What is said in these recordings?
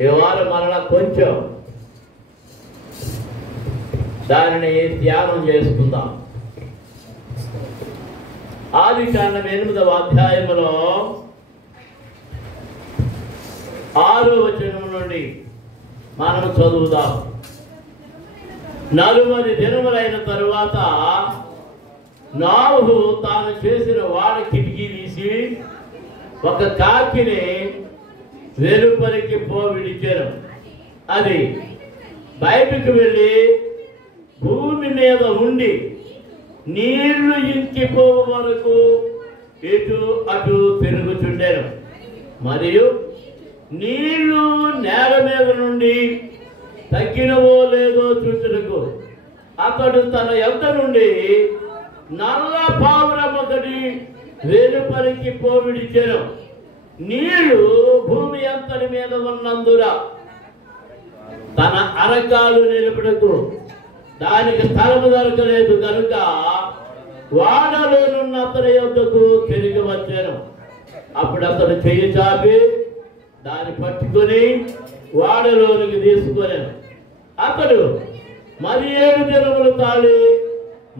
ఈ వారం మరలా కొంచెం దానిని ధ్యానం చేసుకుందాం. ఆదికాండం 8వ అధ్యాయములో 6వ వచనం నుండి మనం చదువుదాం. 40 దినములైన తరువాత నోవహు తాను చేసిన వాడ కిటికీ తీసి ఒక కాకిని వెలుపలికి విడిచారు. అది బయటకు వెళ్ళి భూమి మీద ఉండి నీళ్లు ఇంకిపోవు వరకు ఇటు అటు తిరుగుచుండెను. మరియు నీళ్లు నేల మీద నుండి తగ్గినవో లేదో చూచుటకు అతడు తన యొద్ద నుండి నల్ల పావురం ఒకటి వెలుపలికి విడిచారు. నీళ్లు భూమి అంతటి మీద ఉన్నందున తన అరకాలు నిలుపుటకు దానికి స్థలము దొరకలేదు కనుక వాడలోనున్న అతని యొద్దకు తిరిగి వచ్చాను. అప్పుడు అతడు చెయ్యి చాపి దాన్ని పట్టుకొని వాడలోనికి తీసుకున్నాను. అతడు మరి 7 దినములు తాళి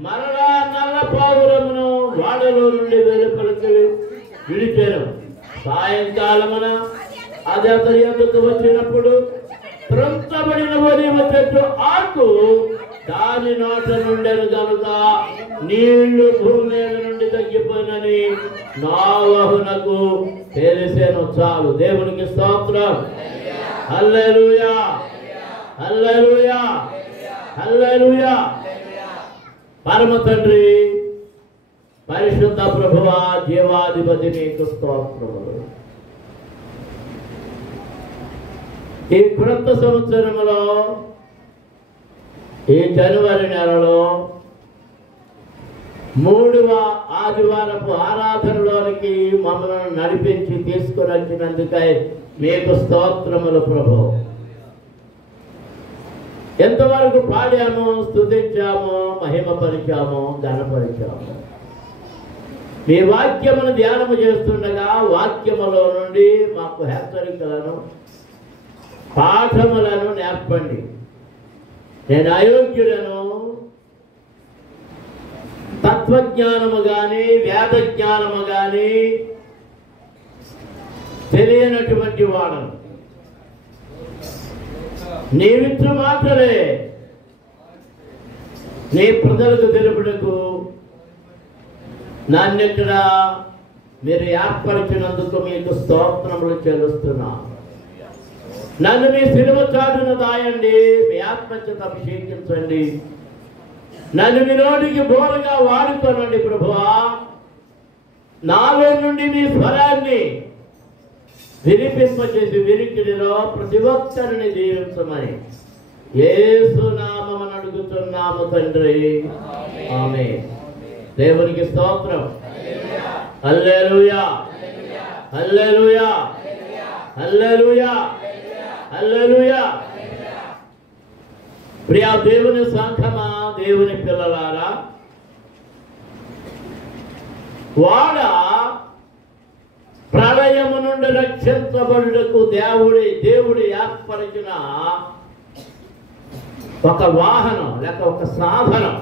మరలా నల్ల పావురమును వాడలో నుండి వెలుపలికి విడిచాను. సాయంకాలమున అది అతని యొద్దకు వచ్చినప్పుడు త్రంచబడిన ఒలీవ చెట్టు ఆకు దాని నోట నుండెను గనుక నీళ్లు భూమి మీద నుండి తగ్గిపోయినని నోవహునకు తెలిసెను. చాలు. దేవునికి స్తోత్రం. హల్లెలూయా, హల్లెలూయా, హల్లెలూయా. పరమ తండ్రి, పరిశుద్ధ ప్రభువా, జీవాధిపతి నీకు స్తోత్రములు. ఈ క్రొత్త సంవత్సరములో ఈ జనవరి నెలలో 3వ ఆదివారపు ఆరాధనలోనికి మమ్మల్ని నడిపించి తీసుకుని వచ్చినందుకై మీకు స్తోత్రములు ప్రభు. ఎంతవరకు పాడాము, స్తుతించాము, మహిమపరిచాము, ఘనపరిచాము. మీ వాక్యమును ధ్యానము చేస్తుండగా వాక్యములో నుండి మాకు హెచ్చరికలను, పాఠములను నేర్పండి. నేను అయోగ్యులను, తత్వజ్ఞానము కానీ వేద జ్ఞానము కానీ తెలియనటువంటి వాడను. నీవిచ్చు మాత్రమే నీ ప్రజలకు తెలుపుటకు నన్నిక్కడ మీరు ఏర్పరిచినందుకు మీకు స్తోత్రములు చెల్లిస్తున్నా. నన్ను మీ సిలువ చాటున దాయండి, మీ ఆత్మచేత అభిషేకించండి. నన్ను మీ నోటికి బోరగా వాడుకోనండి ప్రభువా. నాలో నుండి మీ స్వరాన్ని వినిపింపచేసి వినికిడిలో ప్రతి ఒక్కరిని దీవించమని యేసు నామమున అడుగుతున్నాము తండ్రి, ఆమేన్. దేవునికి స్తోత్రం. హల్లెలూయా, హల్లెలూయా, హల్లెలూయా, హల్లెలూయా. ప్రియా దేవుని సంఘమా, దేవుని పిల్లలారా, వాడ ప్రళయము నుండి రక్షించబడుటకు దేవుడు ఏర్పరిచిన ఒక వాహనం లేక ఒక సాధనం.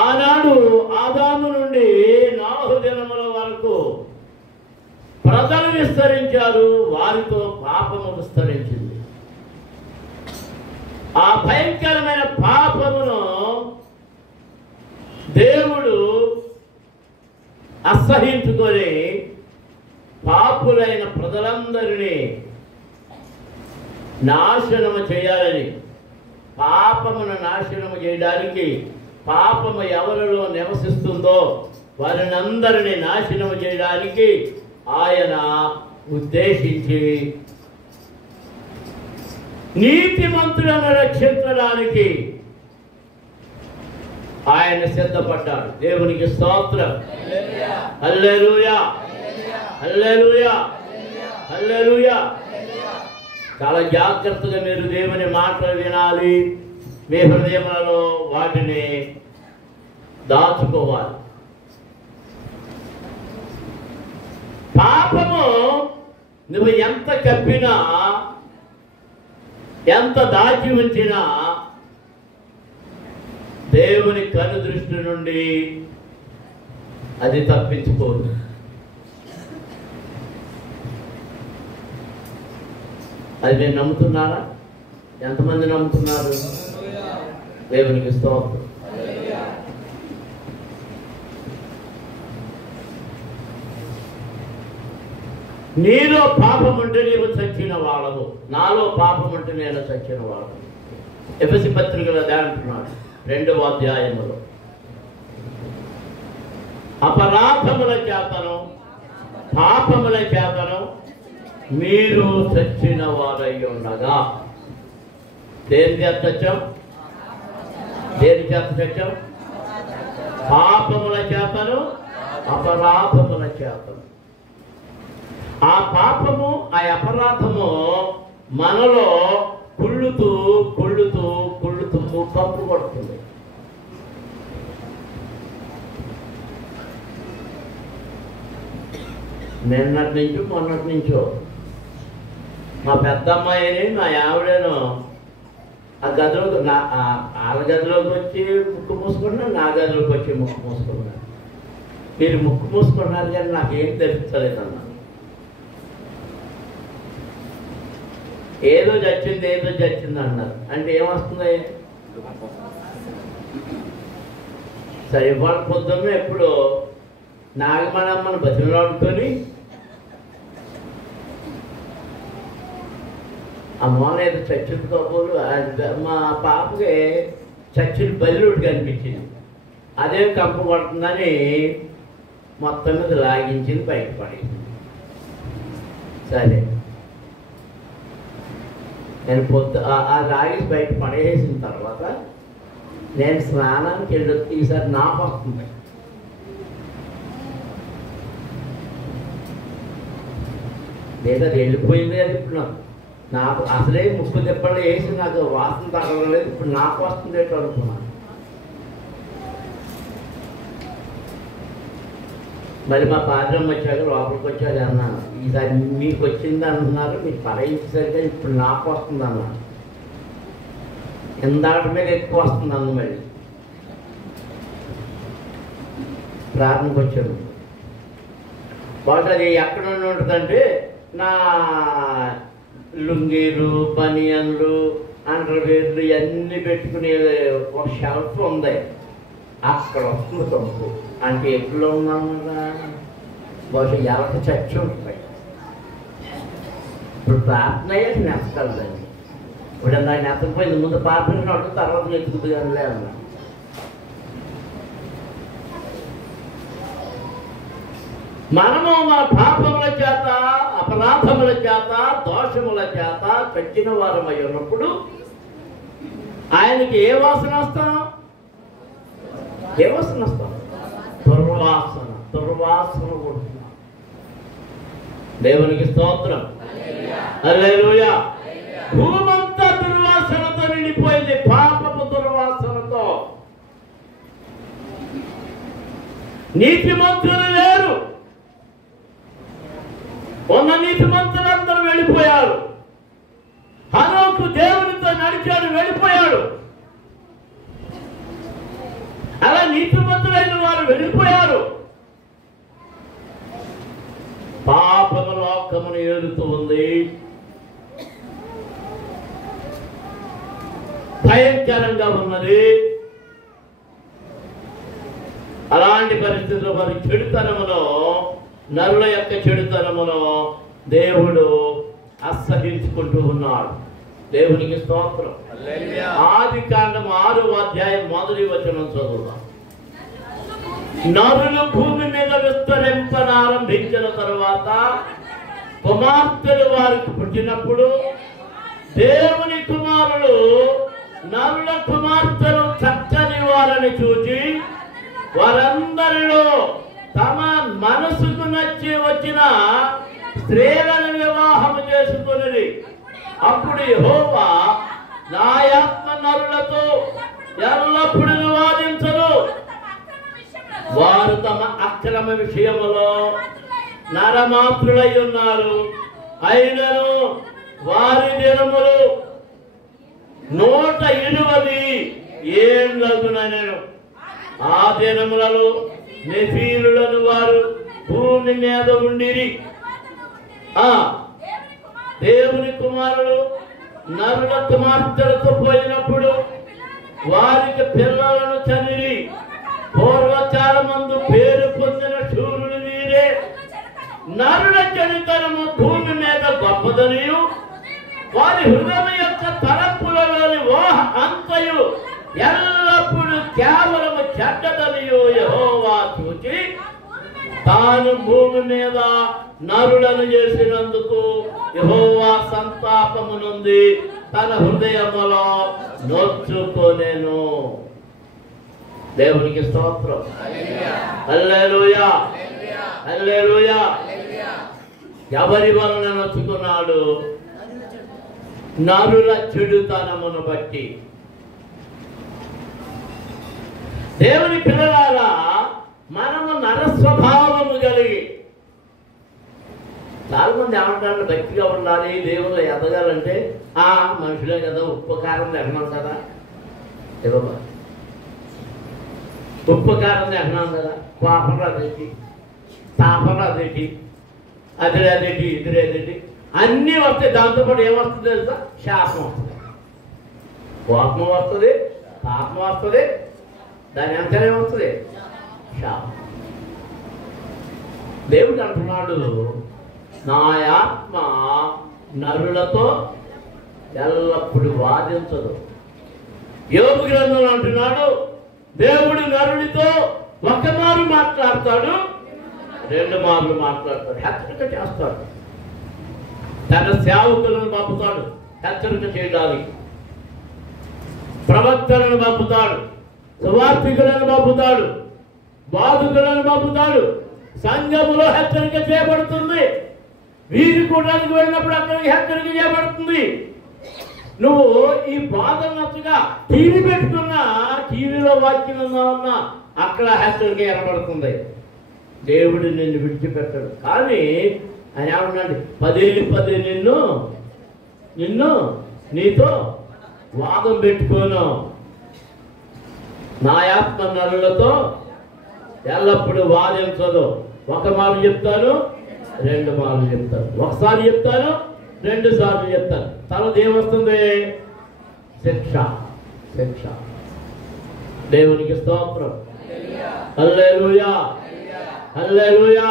ఆనాడు ఆదాము నుండి నోవహు దినముల వరకు ప్రజలు విస్తరించారు, వారితో పాపము విస్తరించింది. ఆ భయంకరమైన పాపమును దేవుడు అసహించుకొని పాపులైన ప్రజలందరినీ నాశనము చేయాలని, పాపమును నాశనము చేయడానికి, పాపము ఎవరిలో నివసిస్తుందో వారిని అందరినీ నాశనము చేయడానికి ఆయన ఉద్దేశించి నీతిమంతులను రక్షించడానికి ఆయన సిద్ధపడ్డాడు. దేవునికి స్తోత్రం. హల్లెలూయా, హల్లెలూయా, హల్లెలూయా. చాలా జాగ్రత్తగా మీరు దేవుని మాటలు వినాలి, మీ హృదయములలో వాటిని దాచుకోవాలి. పాపము నువ్వు ఎంత కప్పినా ఎంత దాచి ఉంచినా దేవుని కను దృష్టి నుండి అది తప్పించుకోదు. అది మీరు నమ్ముతున్నారా? ఎంతమంది నమ్ముతున్నారు? దేవునికి స్తోత్రం. నీలో పాపం ఉంటే నీవు చచ్చిన వాడవు, నాలో పాపం ఉంటే నేను చచ్చిన వాడవు. ఎఫెసీ పత్రికలో అంటున్నాడు 2వ అధ్యాయములో, అపరాధముల చేతను పాపముల చేతను మీరు చచ్చిన వారై ఉండగా. దేని చేత చచ్చాం? దేని చేత చచ్చాం? పాపముల చేతను అపరాధముల చేతను. ఆ పాపము ఆ అపరాధము మనలో కుళ్ళుతూ కుళ్ళుతూ కుళ్ళుతూ కంపు కొడుతుంది. నిన్నటి నుంచి మొన్నటి నుంచో మా పెద్దమ్మాయిని మా ఆవిడను ఆ గదిలోకి వాళ్ళ గదిలోకి వచ్చి ముక్కు మూసుకున్నా, నా గదిలోకి వచ్చి ముక్కు మూసుకున్నా. మీరు ముక్కు మూసుకున్నారు కానీ నాకేం తెలుస్తలేదన్నా. ఏదో చచ్చింది ఏదో చచ్చింది అన్నారు. అంటే ఏమొస్తుంది? సరే ఇవాళ పొద్దున్న ఎప్పుడు నాగమణమ్మను బతిమలాడుకొని అమ్మోన ఏదో చచ్చింది కబోలు. మా పాపకి చచ్చిన బల్లుడు కనిపించింది. అదే కంపు కొడుతుందని మొత్తం మీద లాగించింది, బయటపడింది. సరే నేను ఆ రాగి బయట పడేసిన తర్వాత నేను స్నానానికి వెళ్ళొచ్చు. ఈసారి నాకు వస్తుంది. లేదా అది వెళ్ళిపోయింది అది. ఇప్పుడు నాకు అసలే ముక్కు దెబ్బలు వేసి నాకు వాసన తగలలేదు. ఇప్పుడు నాకు వస్తుంది ఏంటో అనుకున్నాను. మరి మా పాదం వచ్చాక లోపలికి వచ్చాక అన్నాను, ఈసారి మీకు వచ్చింది అంటున్నారు, మీరు పడేసరిగా ఇప్పుడు నాకు వస్తుంది అన్నాను. ఇందాటి మీద ఎక్కువ వస్తుంది అన్న. మళ్ళీ ప్రారంభకు వచ్చాను. బహుశా అది ఎక్కడ ఉంటుందంటే నా లుంగీలు, బనియన్లు, అండర్వేర్లు ఇవన్నీ పెట్టుకునే ఒక షెల్ఫ్ ఉంది, అక్కడ వస్తుంది కంపు. అంటే ఎప్పుడు ఉన్నాం కదా, బహుశా ఎవరికి చచ్చి ఉంటాయి. ఇప్పుడు ప్రార్థన అయ్యాక నెత్తగలదండి. ఇప్పుడు నాకు నెత్తకపోయింది. ముందు ప్రార్థన తర్వాత నెత్తుకుతుంది కానీ అన్నా. మనము మన పాపముల చేత అపరాధముల చేత దోషముల చేత చచ్చిన వారమై ఉన్నప్పుడు ఆయనకి ఏ వాసన వస్తాం? ఏ వాసన వస్తాం? దుర్వాసన. దుర్వాసన కొడుతున్నాం. దేవునికి స్తోత్రం. హల్లెలూయా. భూమంతా దుర్వాసనతో నిండిపోయింది, పాపపు దుర్వాసనతో. నీతిమంతులు లేరు. ఉన్న నీతిమంతులందరూ వెళ్ళిపోయారు. హనోకు దేవునితో నడిచాడు, వెళ్ళిపోయాడు. అలా నీతిమంతులైన వారు వెళ్ళిపోయారు. పాపము లోకమును ఏలుతూ ఉంది. భయంకరంగా ఉన్నది. అలాంటి పరిస్థితుల్లో వారి చెడుతనములో, నరుల యొక్క చెడుతనములో దేవుడు అసహించుకుంటూ ఉన్నాడు. దేవునికి స్తోత్రం. ఆదికాండం 6వ అధ్యాయం 1వ వచనం చదువుదాం. నరులు భూమి మీద విస్తరింపనారంభించిన తరువాత కుమార్తెలు వారికి పుట్టినప్పుడు దేవుని కుమారులు నరుల కుమార్తెలు చక్కని వారని చూచి వారందరిలో తమ మనసుకు నచ్చి వచ్చిన స్త్రీలను వివాహము చేసుకుని, అప్పుడు యెహోవా నా ఆత్మ నరులతో ఎల్లప్పుడూ వాదించరు, వారు తమ అక్రమ విషయములో నరమాత్రులై ఉన్నారు అయినను వారి దినములు 120 ఏండ్లగునెను. ఆ దినములలో నెఫీలులను వారు భూమి మీద ఉండిరి. దేవుని కుమారులు నరుల కుమార్తెలతో పోయినప్పుడు వారికి పిల్లలను చనిరి. పూర్వకాలమందు పేరు పొందిన శూరులు వీరే. నరుల చరితనము భూమి మీద గొప్పదనియు వారి హృదయం యొక్క తలంపులలోని ఊహ అంతయు ఎల్లప్పుడూ కేవలము చెడ్డదనియు యెహోవా చూచి తాను భూమి మీద నరులను చేసినందుకు యెహోవా సంతాపమునుంది తన హృదయములో నొచ్చుకొనెను. దేవునికి స్తోత్రం. హల్లెలూయా, హల్లెలూయా. ఎవరి వలన నొచ్చుకున్నాడు? నరుల చెడుతనమును బట్టి. దేవుని పిల్లలారా, మనము నరస్వభావము కలిగి, చాలా మంది ఏమంటారు భక్తిగా ఉండాలి, దేవుళ్ళు ఎదగాలంటే మనుషులే కదా, ఉపకారం తింటున్నాం కదా, ఉపకారం తింటున్నాం కదా, కోపం రాదేటి, తాపం రాదేటి, అదిరేదేటి, ఇదిరేదేటి అన్నీ వస్తాయి. దాంతోపాటు ఏమొస్తుంది తెలుసా? శాపం వస్తుంది, కోపం వస్తుంది, పాపం వస్తుంది, దాని అంతనే వస్తుంది శాపం. దేవుడు అంటున్నాడు, నా ఆత్మ నరులతో ఎల్లప్పుడూ వాదించదు. యోబు గ్రంథంలో అంటున్నాడు, దేవుడు నరుడితో ఒక మారు మాట్లాడతాడు, 2 మార్లు మాట్లాడతాడు, హెచ్చరిక చేస్తాడు. తన సేవకులను పంపుతాడు హెచ్చరిక చేయడానికి, ప్రవక్తలను పంపుతాడు, సువార్తికులను పంపుతాడు, బాధకులను పంపుతాడు. సంఘములో హెచ్చరిక చేయబడుతుంది. వీరి కూటానికి వెళ్ళినప్పుడు అక్కడికి హెచ్చరిక చేయబడుతుంది. నువ్వు ఈ బాధలు నచ్చగా టీవీ పెట్టుకున్నా, టీవీలో వాక్యం ఉన్నా అక్కడ హెచ్చరిక ఏర్పడుతుంది. దేవుడు నిన్ను విడిచిపెట్టాడు. కానీ ఆయన ఏమన్నాడు? 10 నిన్ను నీతో వాదం పెట్టుకోను. నా ఆత్మ నరులతో ఎల్లప్పుడూ వాదించదు. ఒక మారు చెప్తాను, 2 మార్లు చెప్తాను, ఒకసారి చెప్తాను, 2 సార్లు చెప్తాను. తర్వాత ఏమొస్తుంది? శిక్ష. దేవునికి స్తోత్రం. హల్లెలూయా, హల్లెలూయా,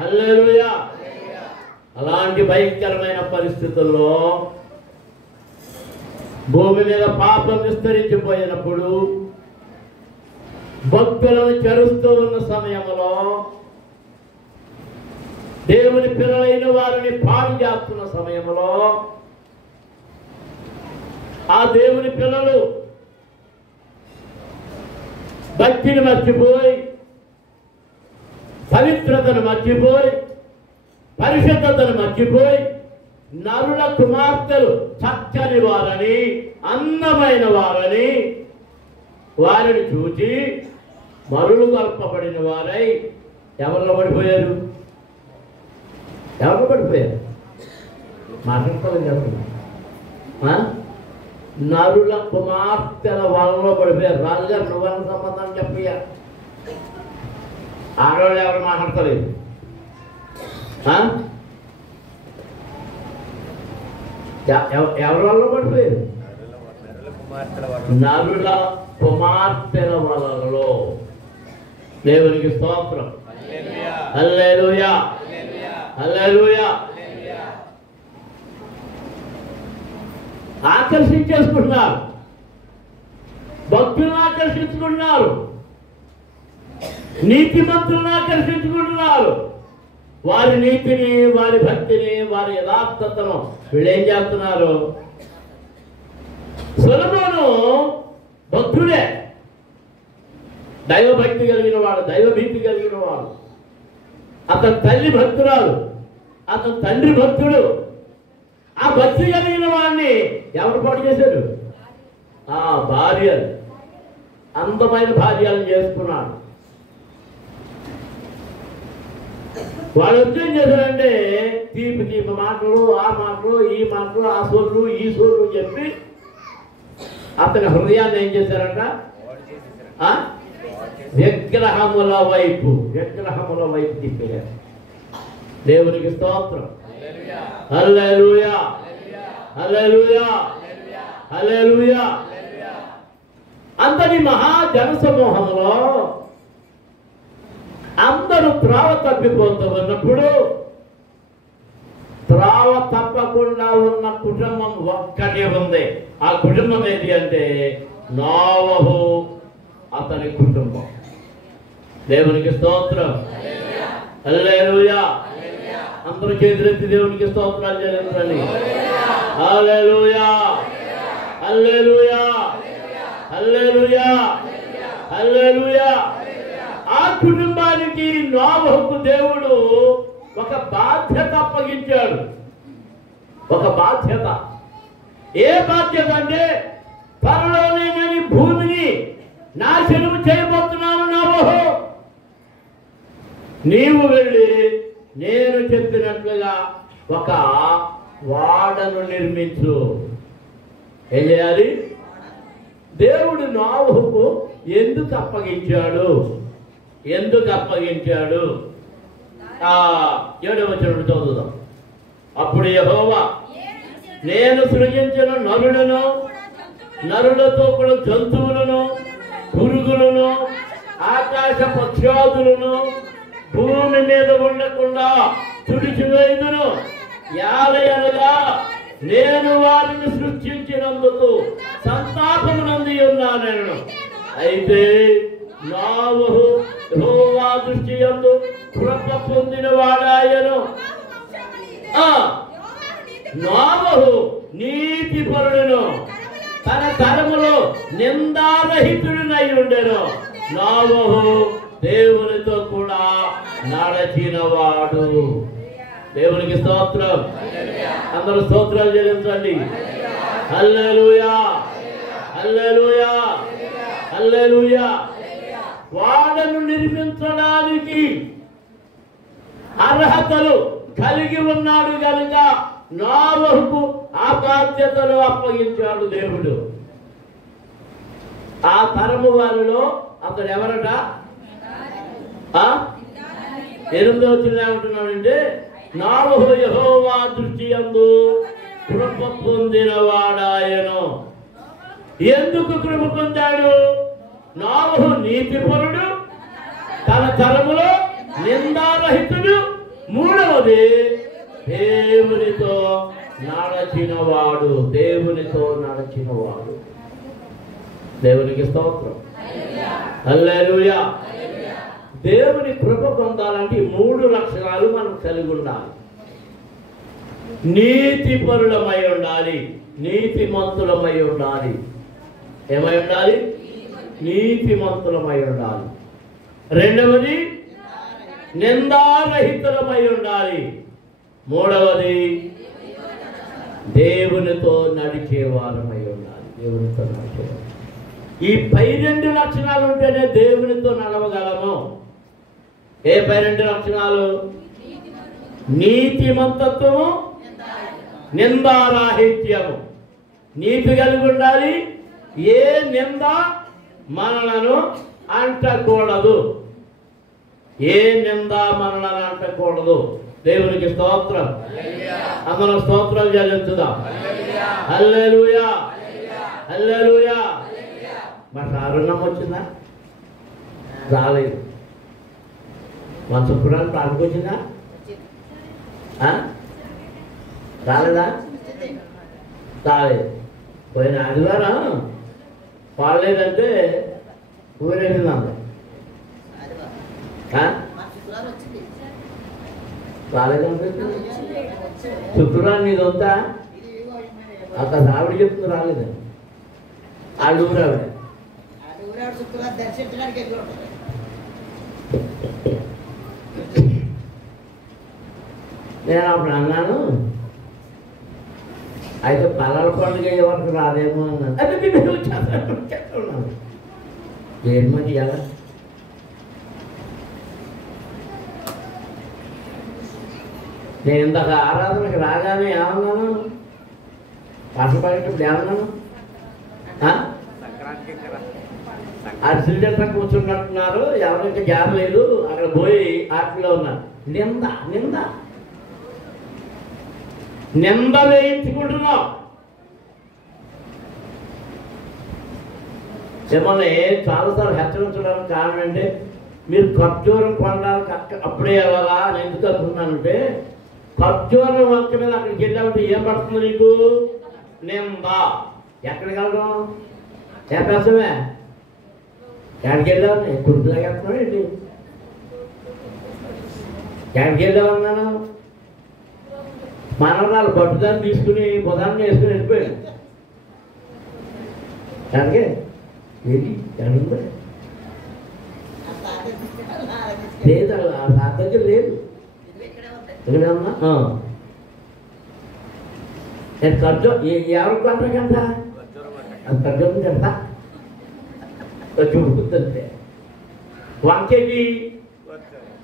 హల్లెలూయా. అలాంటి భయంకరమైన పరిస్థితుల్లో భూమి మీద పాపం విస్తరించిపోయినప్పుడు, భక్తులను చెరుస్తూ ఉన్న సమయంలో, దేవుని పిల్లలైన వారిని పాడు చేస్తున్న సమయంలో, ఆ దేవుని పిల్లలు భక్తిని మర్చిపోయి, పవిత్రతను మర్చిపోయి, పరిశుద్ధతను మర్చిపోయి, నరుల కుమార్తెలు చక్కని వారని, అందమైన వారని వారిని చూచి మరులు కల్పబడిన వారై ఎవరిలో పడిపోయారు? మాట్లాడుకోలేదు. నరుల కుమార్తెల వాళ్ళలో పడిపోయారు. రాజుగారు నువ్వన్న సంబంధం చెప్పయ్యా. ఆడవాళ్ళు ఎవరు మాట్లాడతలేదు. ఎవరి వల్ల పడిపోయారు? నరుల కుమార్తెల వలలో. దేవునికి స్తోత్రం. హల్లెలూయా, హల్లెలూయా. ఆకర్షించేసుకుంటున్నారు, భక్తులను ఆకర్షించుకుంటున్నారు, నీతిమంతులను ఆకర్షించుకుంటున్నారు. వారి నీతిని, వారి భక్తిని, వారి యథార్థతను వీళ్ళు ఏం చేస్తున్నారు? సొలొమోను భక్తుడే, దైవభక్తి కలిగిన వాడు, దైవభీతి కలిగిన వాడు. అతని తల్లి భక్తురాలు, అతని తండ్రి భక్తుడు. ఆ భక్తి కలిగిన వాడిని ఎవరు పాటు చేశారు? భార్యలు, అందమైన భార్యలను చేసుకున్నాడు. వాళ్ళు వచ్చి ఏం చేశారంటే తీపి తీపి మాటలు, ఆ మాటలు, ఈ మాటలు, ఆ సోర్లు, ఈ సోర్లు చెప్పి అతని హృదయాన్ని ఏం చేశారంట? విగ్రహముల వైపు తిప్పారు. దేవునికి స్తోత్రం. హల్లెలూయా, హల్లెలూయా, హల్లెలూయా. అంతటి మహా జనసమూహంలో అందరూ త్రావ తప్పిపోతూ ఉన్నప్పుడు త్రావ తప్పకుండా ఉన్న కుటుంబం ఒక్కటే ఉంది. ఆ కుటుంబం ఏంటి అంటే నోవహు అతని కుటుంబం. దేవునికి స్తోత్రం. హల్లెలూయా. అందరూ చేతులెత్తి దేవునికి స్తోత్రాలు చెల్లించండి. హల్లెలూయా, హల్లెలూయా, హల్లెలూయా, హల్లెలూయా. ఆ కుటుంబానికి నోవహుకు దేవుడు ఒక బాధ్యత అప్పగించాడు. ఒక బాధ్యత. ఏ బాధ్యత అంటే త్వరలోనే నేను భూమిని నాశనం చేయబోతున్నాను నోవహు, నీవు వెళ్ళి నేను చెప్పినట్లుగా ఒక వాడను నిర్మించు. ఏం చేయాలి? దేవుడు నోవహుకు ఎందుకు అప్పగించాడు? 7వ వచనం చదువుదాం. అప్పుడు యెహోవా, నేను సృజించిన నరులతో కూడా జంతువులను, పురుగులను, ఆకాశ పక్షాదులను భూమి మీద ఉండకుండా తుడిచివేయుదును. యాలయనగా నేను వారిని సృష్టించినందుకు సంతాపమునంది ఉన్నాను. అయితే నోవహు యెహోవా దృష్టి యందు కృప పొందిన వాడాయను. నోవహు నీతిపరుడును, తన తరములో నిందారహితుడినై ఉండెను. నోవహు దేవునితో కూడా నడచినవాడు. దేవునికి స్తోత్రం. అందరూ స్తోత్రాలు చెల్లించండి. హల్లెలూయా, హల్లెలూయా, హల్లెలూయా. వాడను నిర్మించడానికి అర్హతలు కలిగి ఉన్నాడు కనుక నోవహుకు ఆ బాధ్యతలు అప్పగించాడు దేవుడు. ఆ తరము వారిలో అతడు ఎవరట? 8వ వచనం ఏమంటున్నాడంటే నోవహు యెహోవా దృష్టి యందు కృప పొందిన వాడాయను. ఎందుకు కృప పొందాడు? నోవహు నీతిపరుడు, తన తరములో నిందారహితుడు, 3వది దేవునితో నడచినవాడు. దేవునికి స్తోత్రం. హల్లెలూయా. దేవుని కృప పొందాలంటే 3 లక్షణాలు మనం కలిగి ఉండాలి. నీతిపరులమై ఉండాలి, నీతిమంతులమై ఉండాలి. ఏమై ఉండాలి? నీతిమంతులమై ఉండాలి. 2వది నిందారహితులమై ఉండాలి. 3వది దేవునితో నడిచేవారమై ఉండాలి. దేవునితో నడిచేవారు. ఈ పై 2 లక్షణాలు ఉంటేనే దేవునితో నడవగలము. ఏ పై 2 లక్షణాలు? నీతిమంతత్వము, నిందారాహిత్యము. నీతి కలిగి ఉండాలి. ఏ నింద మనలను అంటకూడదు. దేవునికి స్తోత్రం. అందరం స్తోత్రాలు చెల్లించుదాం. హల్లెలూయా, హల్లెలూయా. మా సారుణ్యం వచ్చిందా? రాలేదు. మన శుక్రవారం ప్రార్థనకు వచ్చిందా? రాలేదా? రాలేదు. పోయిన ఆదివారం పాడలేదంటే ఊరేసిందండి. రాలేదంటే శుక్రవారం నీది వద్దా? అక్కడ ఆవిడ చెప్తుంది రాలేదండి. ఆవిడ ఊరావిడ నేను అప్పుడు అన్నాను, అయితే పలాల పండుగ అయ్యే వరకు రాదేమో అన్నాను. అది నేను చెప్తున్నాను. ఏమని ఎలా నేను ఇందాక ఆరాధనకి రాగానే ఏమన్నాను? పాటలు పాడేటప్పుడు ఏమన్నాను? అర్జెంట్ కూర్చున్నట్టున్నారు, ఎవరైతే గ్యాప్ లేదు, అక్కడ పోయి ఆటలో ఉన్నారు. నింద నింద నింద వేయించుకుంటున్నాం. మిమ్మల్ని చాలాసార్లు హెచ్చరించడానికి కారణం అంటే మీరు ఖర్జూరం కొనడానికి అప్పుడే వెళ్ళాలా అని ఎందుకు అనుకున్నానంటే, ఖర్జూరం వంక మీద అక్కడికి వెళ్ళామంటే ఏం పడుతుంది నీకు? నింద. ఎక్కడికి వెళ్ళడం? చెప్పేస్తామే ఎక్కడికి వెళ్ళావు? కుర్తులాగా వెళ్తున్నావు ఏంటి? ఎక్కడికి వెళ్ళామన్నాను? మనవరాలు పట్టుదాన్ని తీసుకుని బుధాన్ని వేసుకుని వెళ్ళిపోయాడు. ఎక్కడికి ఏంటి ఎక్కడుంది? లేదు, ఆ దగ్గర లేదు. ఎక్కడమ్మా? నేను ఖర్చు ఎవరికి కొంటాకంట? అది ఖర్చు ఎంత చూపుతుంటే వంకేది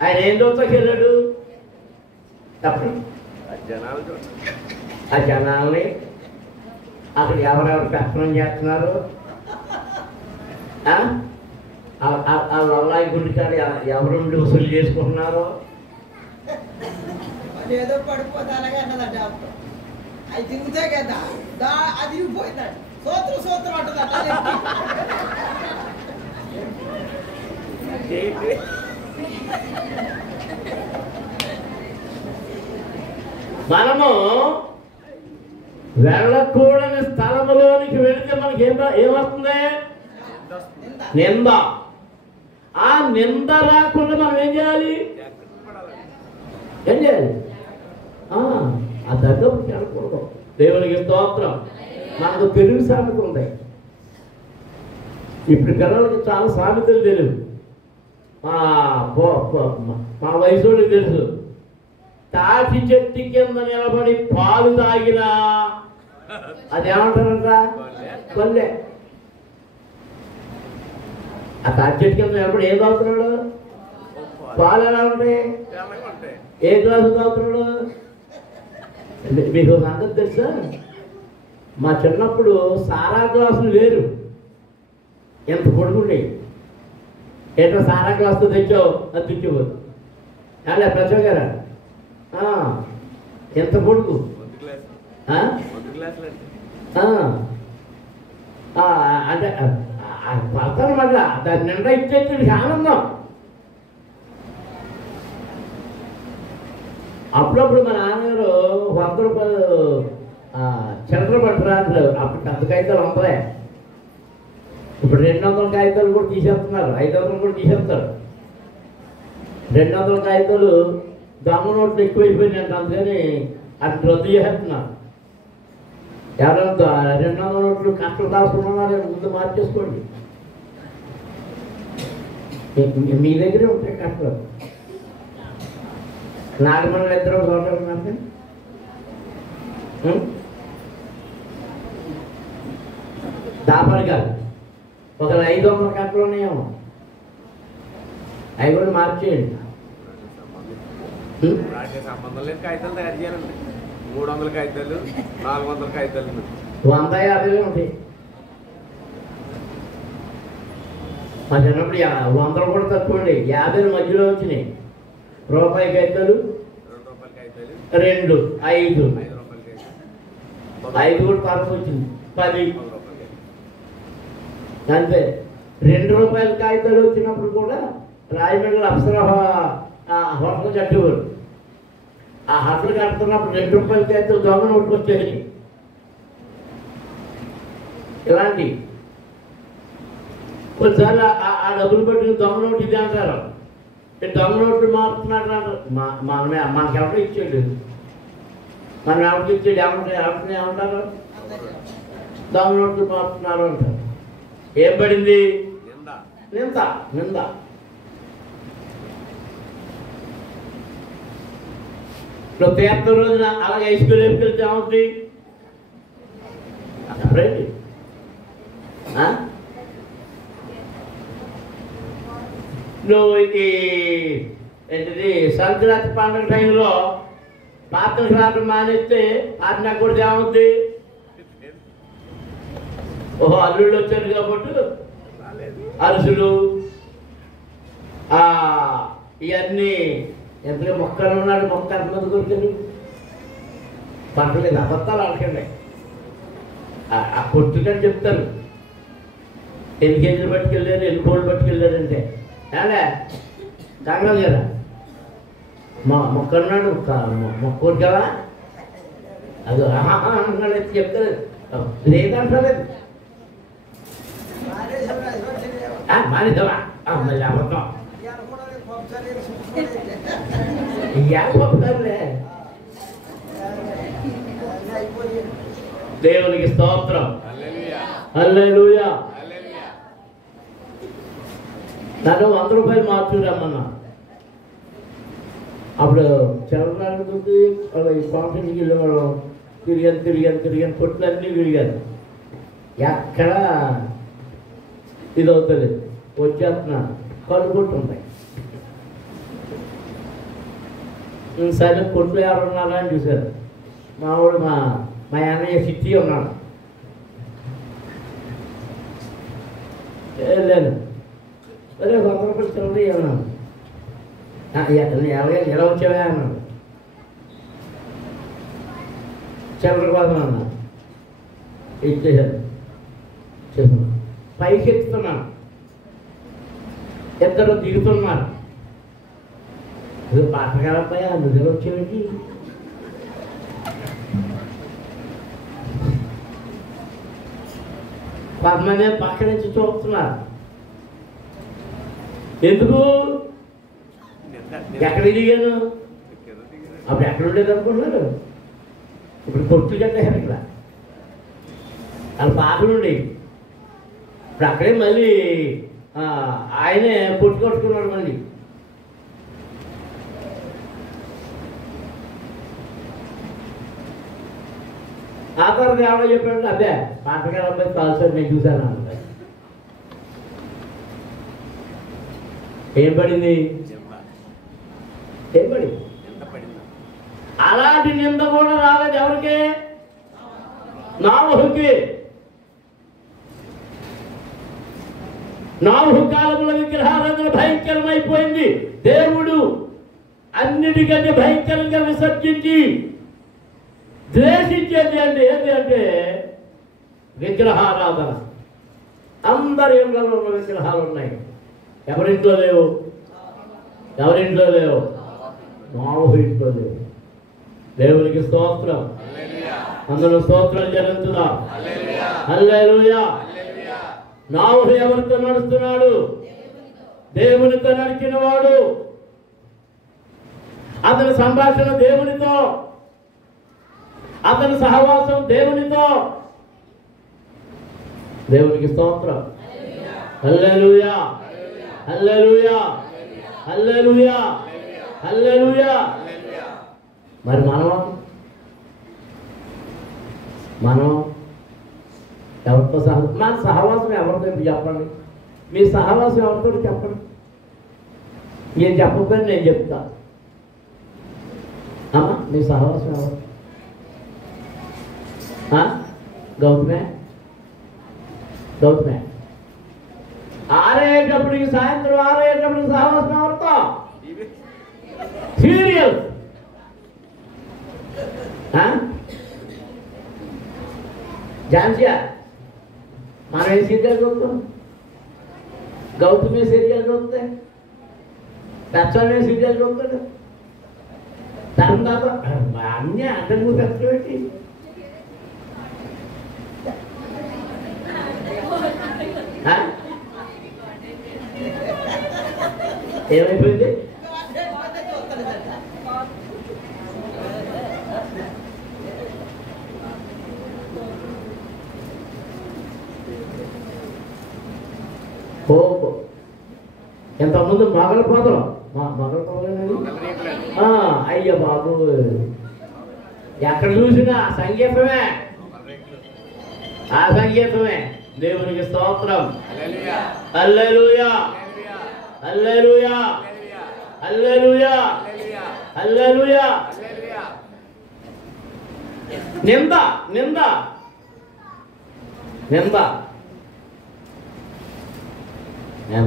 ఆయన ఏం దోతకి వెళ్ళాడు? తప్పదు. ఆ జనాల్ని అక్కడ ఎవరెవరు పెత్తనం చేస్తున్నారు, ఆ వల్లాయి గుడికాడ ఎవరుండి వసూలు చేసుకుంటున్నారో. ఏదో పడిపోతే అలాగే అన్నదండి డాక్టర్. అది తిరుగుతాయి కదా, అది పోయిందండి. సూత్రం సూత్రం అంటుందంట. మనము వెళ్ళకూడని స్థలములోనికి వెళితే మనకి ఏమొస్తుంది? నింద. ఆ నింద రాకుండా మనం ఏం చేయాలి? ఏం చేయాలి? ఆ దగ్గర వెళ్ళకూడదు. దేవునికి స్తోత్రం. మనకు తెలుగు సామెతలు ఉంటాయి. ఇప్పుడు పిల్లలకి చాలా సామెతలు తెలియదు. మా వయసు వాళ్ళకి తెలుసు. తాటి చెట్టు కింద నిలబడి పాలు తాగినా అదేమంటారంట? కొల్లే. ఆ తాటి చెట్టు కింద నిలబడి ఏం తాగుతున్నాడు? పాలు ఎలా ఉంటాయి? ఏ గ్లాసు తాగుతున్నాడు? మీకు సంగతి తెలుసా? మా చిన్నప్పుడు సారా గ్లాసులు వేరు, ఎంత పొడుగుండేవి. ఏంటో సారా గ్లాసుతో తెచ్చావు అది తెచ్చేవారు. అలా ప్రసాద్ గారా ఎంత పొడుగు? అంటే పడతాను మళ్ళా దాని నిండా ఇచ్చేది ఆనందం. అప్పుడప్పుడు మా నాన్నగారు 100 రూపాయలు చిల్లర పట్టరా అంటారు. అప్పుడు పెద్ద కాగితాలు 100. ఇప్పుడు 200 కాగితాలు కూడా తీసేస్తున్నారు, 500 కూడా తీసేస్తారు. 200 కాగితాలు దొంగ నోట్లు ఎక్కువైపోయినాయంట, అందుకని అది రద్దు చేస్తున్నారు. ఎవరైనా 200 నోట్లు కష్టం రాసుకున్నారో ముందు మార్చేసుకోండి. మీ దగ్గరే ఉంటాయి కష్టం. నాగమణులు ఇద్దరు చూడాలంటే దాపాలు కాదు, ఒక 500 కట్టలు ఉన్నాయేమో, అవి కూడా మార్చేయండి. సంబంధం లేదు కాగితాలు తయారు చేయాలండి. 300 కాగితాలు, 400 కాగితాలు, 150 ఉంటాయి. మా చిన్నప్పుడు 100 కూడా తక్కువ అండి, 50 మధ్యలో వచ్చినాయి. రూపాయి కాగితాలు 2, 5, 5 కూడా తరఫు వచ్చింది 10. అంతే. 2 రూపాయల కాగితాలు వచ్చినప్పుడు కూడా రాజమండ్రి అప్సరా హోటల్ కట్టేవారు. ఆ హోటల్ కడుతున్నప్పుడు 2 రూపాయల కాగితాలు దొంగ నోట్లు వచ్చేది. ఇలాంటి కొన్నిసార్లు ఆ డబ్బులు పెట్టుకుని దొంగ నోటు ఇది అంటారు. దొంగ నోట్లు మారుతున్నాడు అంటారు. మనకి ఎవరు ఇచ్చాడు? మనం ఎవరికి ఇచ్చాడు? ఎవరిని ఏమంటారు? దొంగ నోట్లు మారుతున్నారు అంటారు. ఏం పడింది? నింద. నింద. నువ్వు తీర్థం రోజున అలాగే ఐస్కూల్ వేసుకెళ్తే ఏమవుతుంది? అప్పుడేంటి నువ్వు ఏంటిది సంక్రాంతి పండుగ టైంలో ప్రార్థనకు రావడం మానేస్తే ప్రార్థన కూడా ఏమవుద్ది? ఓహో అల్లుళ్ళు వచ్చారు కాబట్టి అరుసులు ఇవన్నీ ఎంతగా మొక్కలు ఉన్నాడు, మొక్క ఎంతమంది కొరికారు? పర్లేదు, అబద్ధాలు అనకండి. ఆ కొట్టుకని చెప్తారు. ఎన్ని కేజీలు పట్టుకెళ్ళారు, ఎన్ని కోళ్ళు పట్టుకెళ్ళారంటే ఏడే కాంగ్రెస్ కదా మొక్కన్నాడు, మొక్కోడు కదా అది అన్నాడు చెప్తారు. లేదంటలేదు మానేద్దామా మళ్ళీ అబద్ధం పంపుతారులే. దేవునికి స్తోత్రం. హల్లెలూయా. నన్ను 100 రూపాయలు మార్చురమ్మన్నా. అప్పుడు చదవడానికి కాన్ఫరెన్స్కి వెళ్ళేవాళ్ళం. తిరిగాను కొట్లన్నీ విరిగాను. ఎక్కడ ఇది అవుతుంది, వచ్చేస్తున్నా కళ్ళు కొట్టుంటాయి. సరే కొట్లు ఎవరు ఉన్నారా అని చూశారు. మా వాడు మా అన్నయ్య సిట్టి ఉన్నాడు. లేదు సరే 100 రూపాయలు చిల్లర అన్నాను. ఎలా వచ్చావా అన్నాడు. చిల్లర కోసం అన్నా. ఇచ్చేసాను. చేస్తున్నాను, పైకి ఎత్తుతున్నాను. ఇద్దరు దిగుతున్నారు. పాటగారబ్బాయి నిధులు వచ్చేవి. కొంతమంది పక్క నుంచి చూస్తున్నారు. ఎందుకు? ఎక్కడ దిగాను? అప్పుడు ఎక్కడ ఉండేది అనుకుంటున్నారు? ఇప్పుడు కొట్లు కట్టారు ఇక్కడ. వాళ్ళ పాకలు ఉండేవి. ఇప్పుడు అక్కడే మళ్ళీ ఆయనే కొట్టుకున్నాడు. మళ్ళీ ఆ తర్వాత ఎవరో చెప్పాడు, అబ్బే పాటగారు అబ్బాయి కాల్సాడు నేను చూశాను అంటారు. ఏం పడింది? ఏం పడింది? అలాంటి నింద కూడా రాలేదు ఎవరికి? నోవహుకి. నోవహు కాలంలో విగ్రహారాధన భయంకరమైపోయింది. దేవుడు అన్నిటికంటే భయంకరంగా విసర్జించి ద్వేషించేది అంటే ఏంటి అంటే విగ్రహారాధన. అందరి ఇళ్లలో ఉన్న విగ్రహాలు ఉన్నాయి. ఎవరింట్లో లేవు? ఎవరింట్లో లేవు? నోవహు ఇంట్లో లేవు. దేవునికి స్తోత్రం. అందులో స్తోత్రం జరుగుతుందా? హల్లెలూయా. నోవహు ఎవరితో నడుస్తున్నాడు? దేవునితో నడిచిన వాడు. అతని సంభాషణ దేవునితో, అతని సహవాసం దేవునితో. దేవునికి స్తోత్రం. హల్లెలూయా, హల్లెలూయా, హల్లెలూయా, హల్లెలూయా. మరి మనం ఎవరితో మన సహవాసం ఎవరితో చెప్పండి. మీ సహవాసం ఎవరితో చెప్పండి. నేను చెప్పకపోయినా నేను చెప్తా. అమ్మా మీ సహవాసం ఎవరు? గౌతమే ఆరేటప్పటికి, సాయంత్రం 6 అయ్యేటప్పటికి సహవాసం ఎవరితో? సీరియల్. ఝాన్సీయా మనం ఏ సీరియల్ చూస్తాం? గౌతమే సీరియల్ చూస్తే, పెచ్చనే సీరియల్ చూస్తాడు. దాని తర్వాత అన్నీ అందరూ పెట్టి ఏమైపోయింది? ఎంతమంది మొగల పోతాం. మొగల పోదలేదు. అయ్య బాబు, ఎక్కడ చూసినా సంగీతమే, ఆ సంగీతమే. దేవునికి స్తోత్రం. హల్లెలూయా, హల్లెలూయా, హల్లెలూయా, హల్లెలూయా. నింద నింద నింద.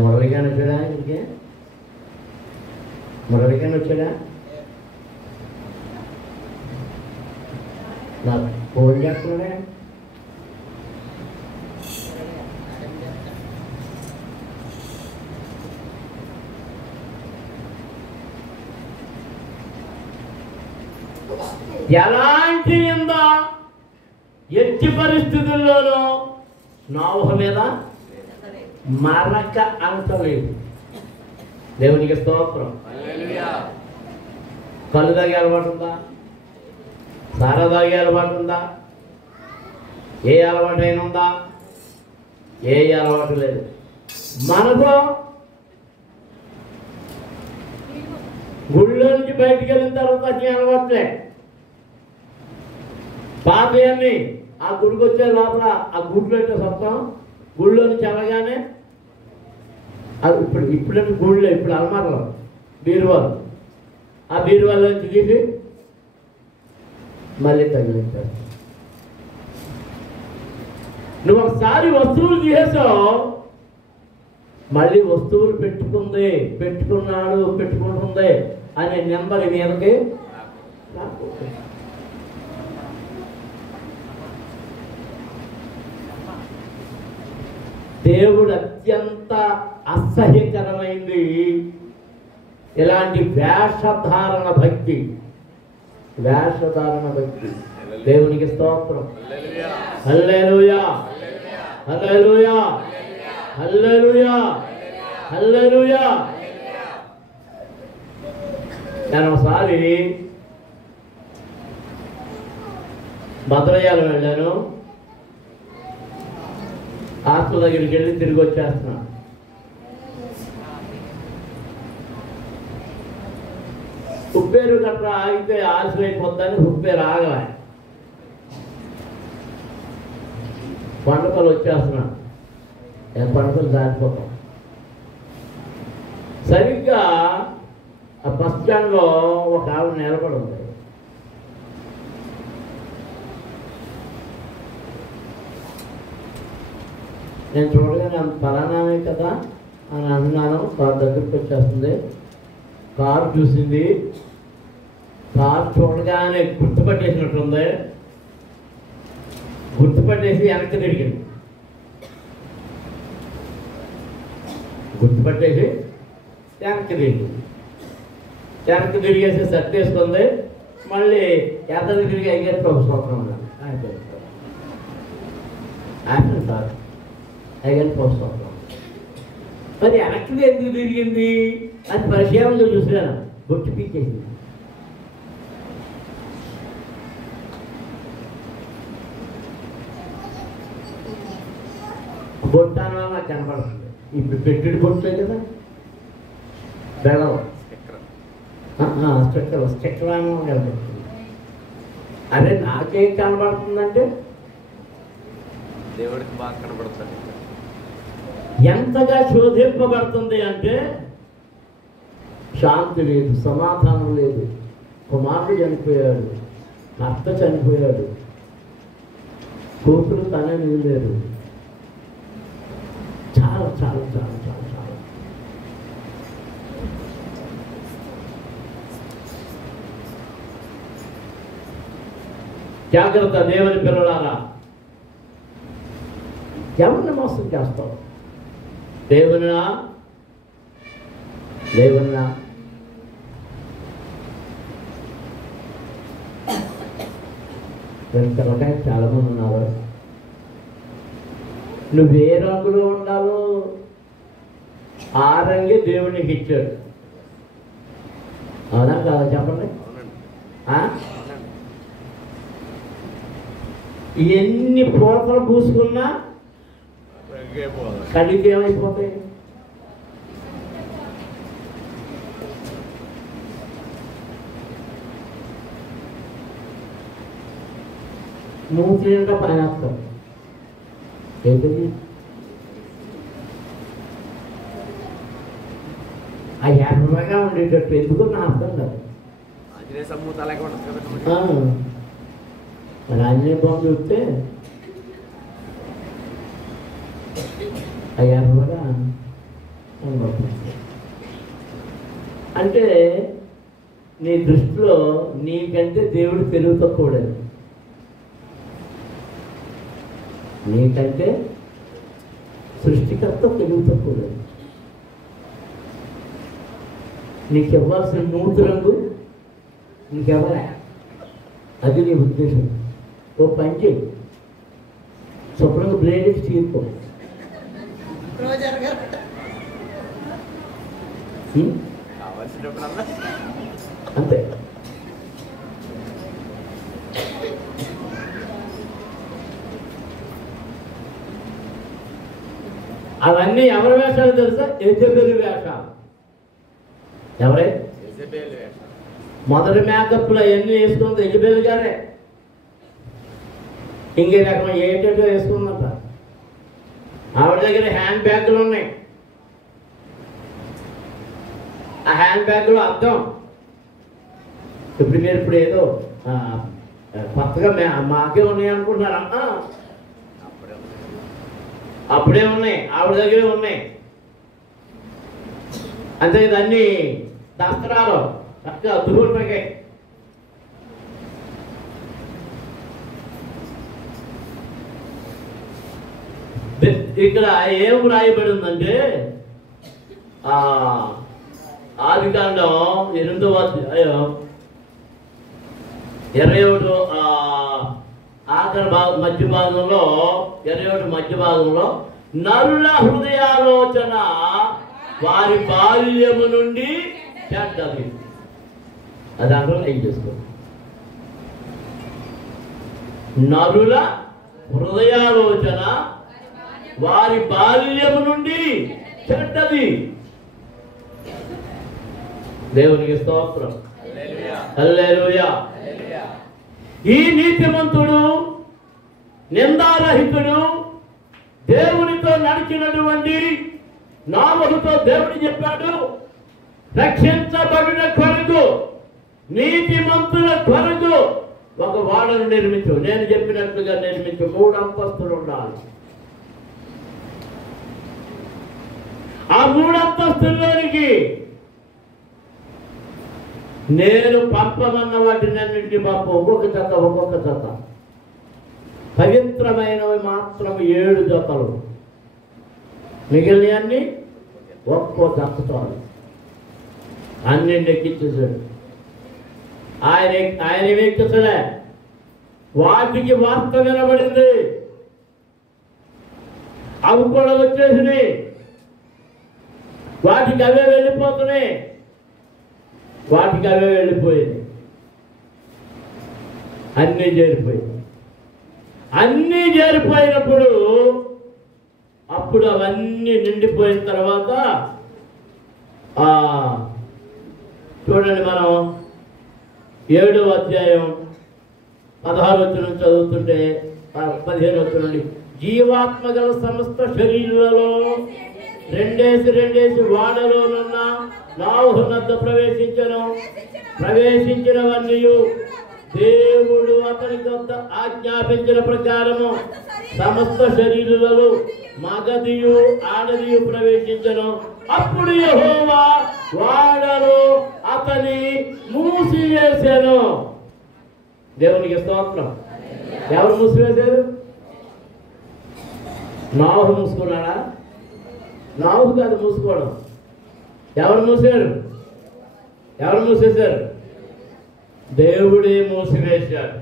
మురళిగాని వచ్చాడా ఇంకే? మురళిగాని వచ్చాడా? నాకు ఫోన్ చేస్తున్నాడే. ఎలాంటి నింద ఎట్టి పరిస్థితుల్లోనూ నోవహ మీద మరక అంటలేదు. దేవునికి స్తోత్రం. కళ్ళు తాగే అలవాటు ఉందా? సారా తాగే అలవాటు ఉందా? ఏ అలవాటు అయినా ఉందా? ఏ అలవాటు లేదు. మనతో గుళ్ళో నుంచి బయటికి వెళ్ళిన తర్వాత వచ్చే అలవాట్లే పాతయన్ని ఆ గుడికి వచ్చే లోపల ఆ గుడ్లు అయితే సొంతం గుళ్ళో నుంచి వెళ్ళగానే అది ఇప్పుడంటే గుళ్ళో ఇప్పుడు అలమారలో బీరువాలు ఆ బీరువాలో నుంచి తీసి మళ్ళీ తగిలించారు. నువ్వు ఒకసారి వస్తువులు తీసేసావు, మళ్ళీ వస్తువులు పెట్టుకున్నాడు పెట్టుకుంటుంది అనే నెంబర్ మీదకి రాకపోతే దేవుడు అత్యంత అసహ్యకరమైంది ఇలాంటి వేషధారణ భక్తి. దేవునికి స్తోత్రం. హల్లెలూయా హల్లెలూయా హల్లెలూయా హల్లెలూయా. నేను ఒకసారి భద్రయాలు వెళ్ళాను. హాస్టల్ దగ్గరికి వెళ్ళి తిరిగి వచ్చేస్తున్నా. ఉప్పేరు గట్రా ఆగితే ఆలస్యం అయిపోద్దని ఉప్పేరు ఆగలే. పండుగలు వచ్చేస్తున్నా. పండుగలు దాటిపోతాం. సరిగ్గా ఆ బస్ స్టాండ్లో ఒక ఆవిడ నిలబడి ఉంది. నేను చూడగానే ఫలానామే కదా అని అన్నాను. కారు దగ్గరికి వచ్చేస్తుంది. కారు చూసింది. కారు చూడగానే గుర్తుపట్టేసినట్టుంది. గుర్తుపట్టేసి వెనక్కి తిరిగింది. వెనక్కి తిరిగేసి సర్దేసుకుంది. మళ్ళీ ఎదరికి తిరిగి అయ్యేట్టు ఒక సంవత్సరం ఉన్నాను. అయిపోయింది సార్ అయ్యేట్టు ఒక సంవత్సరం. మరి వెనక్కి ఎందుకు తిరిగింది అని పరిశీలనలో చూసాను. బొట్టు పీకేసింది. బొట్టు అన్న వల్ల నాకు కనపడుతుంది. ఇప్పుడు పెట్టుడు బొట్లే కదా బెల్లం స్టిక్కర్ కనబడుతుంది. అదే నాకేం కనబడుతుందంటే దేవుడికి బాగా కనబడుతుంది. ఎంతగా శోధింపబడుతుంది అంటే శాంతి లేదు, సమాధానం లేదు. కుమారుడు చనిపోయాడు, భర్త చనిపోయాడు, కూతురు తనే నిలలేదు. చాలా చాలా చాలా చాలా చాలా జాగ్రత్త. దేవుని పిల్లలారా, ఎవరిని మోసం చేస్తావు? దేవునినా వెళ్తారట. చాలా మంది ఉన్నారు. నువ్వు ఏ రంగులో ఉండాలో ఆ రంగే దేవునికి ఇచ్చాడు. అవునా కాదా చెప్పండి. ఎన్ని పోతలు పూసుకున్నా కడిగి ఏమైపోతాయి? మూతి నిండా పైన వస్తాం. ఏంటది? ఆ ఎర్రగా ఉండేటట్టు ఎందుకు నా అర్థం కాదు. మరి ఆంజనేయ బొమ్మ చూస్తే అయ్యారు కూడా అంటే నీ దృష్టిలో నీకంటే దేవుడు తెలివి తక్కువడని, నీకంటే సృష్టికర్త తెలివి తక్కువడని. నీకు ఇవ్వాల్సిన మూడు రంగు నీకెవరా, అది నీ ఉద్దేశం. ఓ పని చేయి, శుభ్రంగా బ్లేడ్ తీసుకో. అంతే. అవన్నీ ఎవరి వేషాలు తెలుసా? యెజబెలు వేషాలు. ఎవరే? మొదటి మేకప్లో అవన్నీ వేసుకుంది యెజబెలు గారే. ఇంకే రకం ఏంటంటే వేసుకుందంట. ఆవిడ దగ్గర హ్యాండ్ బ్యాగులు ఉన్నాయి. ఆ హ్యాండ్ బ్యాగులో అర్థం ఇప్పుడు మీరు ఇప్పుడు ఏదో కొత్తగా మాకే ఉన్నాయి అనుకుంటున్నారా? అప్పుడే ఉన్నాయి, ఆవిడ దగ్గరే ఉన్నాయి. అంతే ఇదన్నీ దస్త్రాలు చక్కగా అద్దుకుంటాయి. ఇక్కడ ఏం రాయబడిందంటే ఆదికాండం 8వ అధ్యాయం 21 ఆఖరి మధ్య భాగంలో 21 మధ్య భాగంలో నరుల హృదయాలోచన వారి బాల్యము నుండి చెడ్డది. అది అందరూ ఏం చేసుకో. నరుల హృదయాలోచన వారి బాల్యము నుండి చెడ్డది. దేవునికి స్తోత్రం. హల్లెలూయా. ఈ నీతిమంతుడు నిందారహితుడు దేవునితో నడిచినటువంటి నోవహుతో దేవుడు చెప్పాడు, రక్షించబడిన కొరకు నీతిమంతుల కొరకు ఒక వాడను నిర్మించు. నేను చెప్పినట్లుగా నిర్మించు. 3 అంతస్తులు ఉండాలి. ఆ 3 అంతస్తుల్లోనికి నేను పంపమన్న వాటినన్నింటినీ పంప. ఒక్కొక్క జత పవిత్రమైనవి మాత్రం 7 జతలు, మిగిలినవన్నీ ఒక్కో జతతో అన్ని ఎక్కించేసాడు. ఆయన ఎక్కించలే, వాటికి వార్త వినబడింది, అవి కూడా వచ్చేసినాయి, వాటికి అవే వెళ్ళిపోతున్నాయి, వాటికి అవే వెళ్ళిపోయింది, అన్నీ చేరిపోయింది. అన్నీ చేరిపోయినప్పుడు అప్పుడు అవన్నీ నిండిపోయిన తర్వాత చూడండి, మనం 7వ అధ్యాయం 16 వచనం చదువుతుంటే 15 వచనం నుండి జీవాత్మ గల సమస్త శరీరాలలో రెండేసి వాడలోనున్న నోవహు నద్ద ప్రవేశించినవన్నీ దేవుడు అతని వద్ద ఆజ్ఞాపించిన ప్రకారము సమస్త శరీరులలో మగదియు ఆడదియు ప్రవేశించను. అప్పుడు యెహోవా వాడలో అతని మూసివేశాను. దేవునికి స్తోత్రం. ఎవరు మూసివేశారు? నోవహు మూసుకున్నాడా? నోవహు కాదు మూసుకోవడం. ఎవరు మూసారు? ఎవరు మూసేశారు? దేవుడే మూసివేశాడు.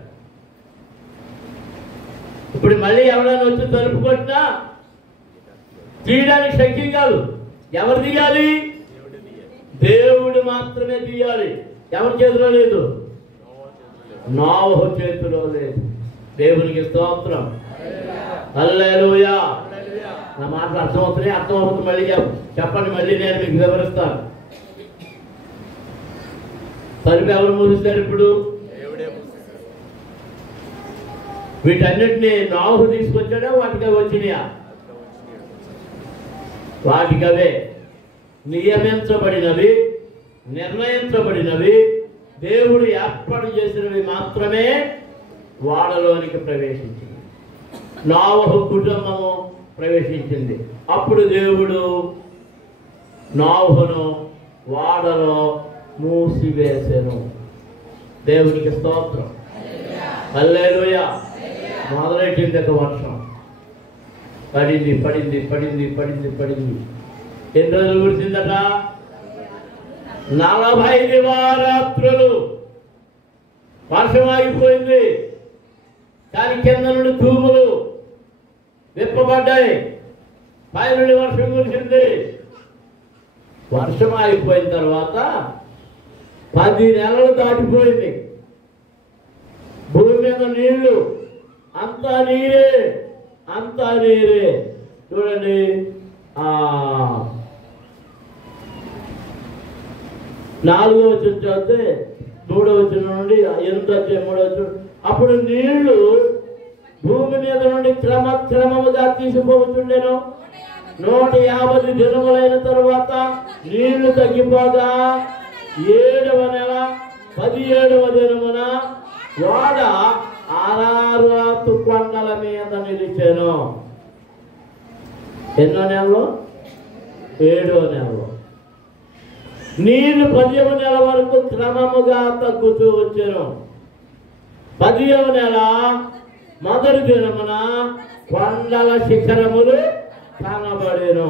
ఇప్పుడు మళ్ళీ ఎవరైనా వచ్చి తలుపు కొట్టినా తీయడానికి శక్తి కాదు. ఎవరు తీయాలి? దేవుడు మాత్రమే తీయాలి. ఎవరి చేతిలో లేదు? నోవహు చేతిలో లేదు. దేవునికి స్తోత్రం. హల్లెలూయా. నా మాటలు అర్థమవుతున్నాయి? అర్థమవుతుంది. మళ్ళీ చెప్పండి, మళ్ళీ నేను మీకు వివరిస్తాను. తలుపు ఎవరు మూసిస్తారు? ఇప్పుడు వీటన్నిటిని నోవహు తీసుకొచ్చాడా? వాటికి వచ్చినాయా? వాటికవే నియమించబడినవి, నిర్ణయించబడినవి, దేవుడు ఏర్పాటు చేసినవి మాత్రమే వాడలోనికి ప్రవేశించింది. నోవహు కుటుంబము ప్రవేశించింది. అప్పుడు దేవుడు నోవహును వాడలో మూసివేసెను. దేవునికి స్తోత్రం. హల్లెలూయా. మొదలెట్టింది ఒక వర్షం. పడింది పడింది పడింది పడింది పడింది. ఎన్ని రోజులు కురిసిందట? 40 దివారాత్రులు వర్షం ఆగిపోయింది. దాని కింద నుండి తూములు విప్పబడ్డాయి. పై నుండి వర్షం కురిసింది. వర్షం ఆగిపోయిన తర్వాత 10 నెలలు దాటిపోయింది. భూమి మీద నీళ్లు అంతా నీరే, అంతా నీరే. చూడండి, 4వ వచనం చదివితే 3వ వచనం నుండి 8వ అధ్యాయం 3వ వచనం. అప్పుడు నీళ్లు భూమి మీద నుండి క్రమక్రమముగా తీసిపోతుండెను. 150 దినములైన తరువాత నీళ్లు తగ్గిపోగా 7వ నెల 17వ దినమున వాడ అరారాతు కొండల మీద నిలిచెను. ఎన్నో నెలలో? 7వ నెలలో. నీళ్లు 10వ నెల వరకు క్రమముగా తగ్గుతూ వచ్చాను. 10వ నెల మొదటి దినమున కొండల శిఖరములు కనబడేను.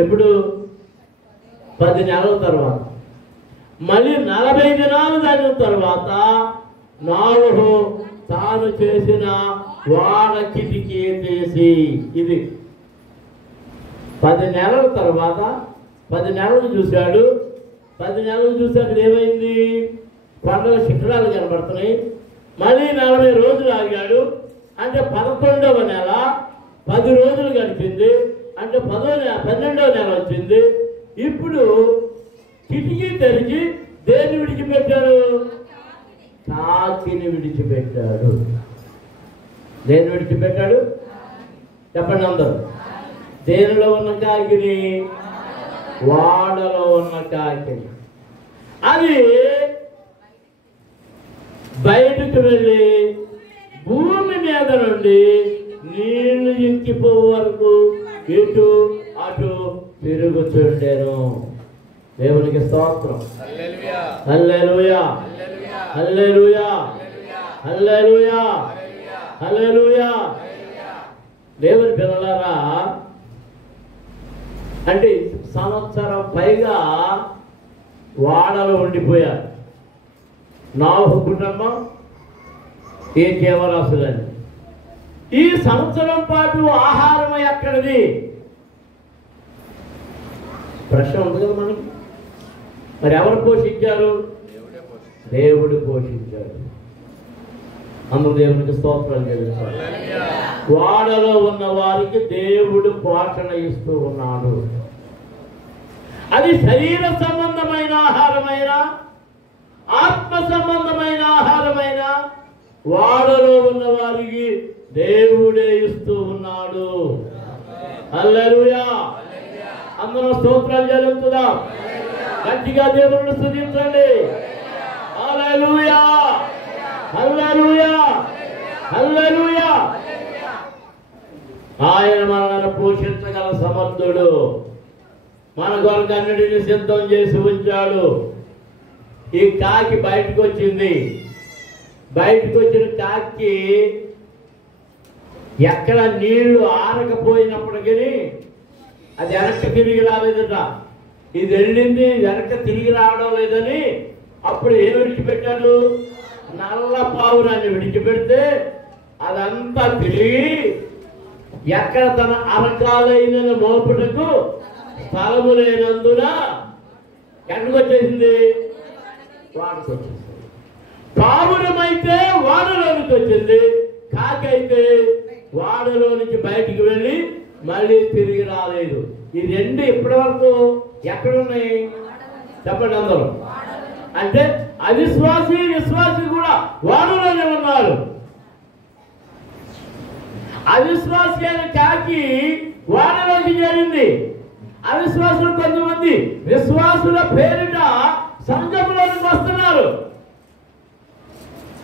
ఎప్పుడు? 10 నెలల తర్వాత. మళ్ళీ 40 దినాలు దాని తర్వాత నోవహు తాను చేసిన వాడ కిటికీ తీసి, ఇది 10 నెలల తర్వాత 10 నెలలు చూశాడు. 10 నెలలు చూశాక ఏమైంది? కొండల శిఖరాలు కనబడుతున్నాయి. మళ్ళీ 40 రోజులు ఆగాడు. అంటే 11వ నెల 10 రోజులు గడిచింది. అంటే 12వ నెల వచ్చింది. ఇప్పుడు కిటికీ తెరిచి దేన్ని విడిచిపెట్టాడు? కాకిని విడిచిపెట్టాడు. దేన్ని విడిచిపెట్టాడు? చెప్పండి అందరూ. దేనిలో ఉన్న కాకిని? వాడలో ఉన్న కాకిని. అది బయటకు వెళ్ళి భూమి మీద నుండి నీళ్లు ఇంకిపో వరకు ఇటు అటు తిరుగుతుండేను. దేవునికి స్తోత్రం. హల్లెలూయా, హల్లెలూయా, హల్లెలూయా, హల్లెలూయా. దేవుని పిల్లలారా, అంటే సంవత్సరం పైగా వాడలో ఉండిపోయారు నోవహు కుటుంబం, ఈ జీవరాశులని. ఈ సంవత్సరం పాటు ఆహారం ఎక్కడిది? ప్రశ్న ఉంది కదా మనకి. మరి ఎవరు పోషించారు? దేవుడు పోషించాడు. అందరూ దేవునికి స్తోత్రాలు చెల్లించాలి. వాడలో ఉన్న వారికి దేవుడు పోషణ ఇస్తూ ఉన్నాడు. అది శరీర సంబంధమైన ఆహారమైన, ఆత్మ సంబంధమైన ఆహారమైన వాడలో ఉన్న వారికి దేవుడే ఇస్తూ ఉన్నాడు. హల్లెలూయా. అందరూ స్తోత్రాలు చెల్లించుదాం. గట్టిగా దేవుణ్ణి స్తుతించండి. హల్లెలూయా, హల్లెలూయా, హల్లెలూయా. ఆయన మనల్ని పోషించగల సమర్థుడు. మన కొరకు అన్నిటిని సిద్ధం చేసి ఉంచాడు. ఈ కాకి బయటకు వచ్చింది. బయటకు వచ్చిన కాకి ఎక్కడ నీళ్లు ఆరకపోయినప్పటికీ అది వెనక్కి తిరిగి రాలేదట. ఇది వెళ్ళింది, వెనక్కి తిరిగి రావడం లేదని అప్పుడు ఏం విడిచిపెట్టాడు? నల్ల పావురాన్ని విడిచిపెడితే అదంతా తిరిగి ఎక్కడ తన అరకాలైన మోపుటకు స్థలము లేనందున ఎక్కడికి వచ్చేసింది? వాడకు వచ్చేసింది. పావురం అయితే వాడలోనికి వచ్చింది, కాకి అయితే వాడలో నుంచి బయటికి వెళ్ళి మళ్ళీ తిరిగి రాలేదు. ఈ రెండు ఇప్పటి వరకు ఎక్కడున్నాయి? చెప్పండి అందరూ. అంటే అవిశ్వాసి విశ్వాసి కూడా వాడలోనే ఉన్నారు. అవిశ్వాసి అయిన కాకి వాడలోకి చేరింది. అవిశ్వాసులు కొంతమంది విశ్వాసుల పేరిట సంఘంలోకి వస్తున్నారు.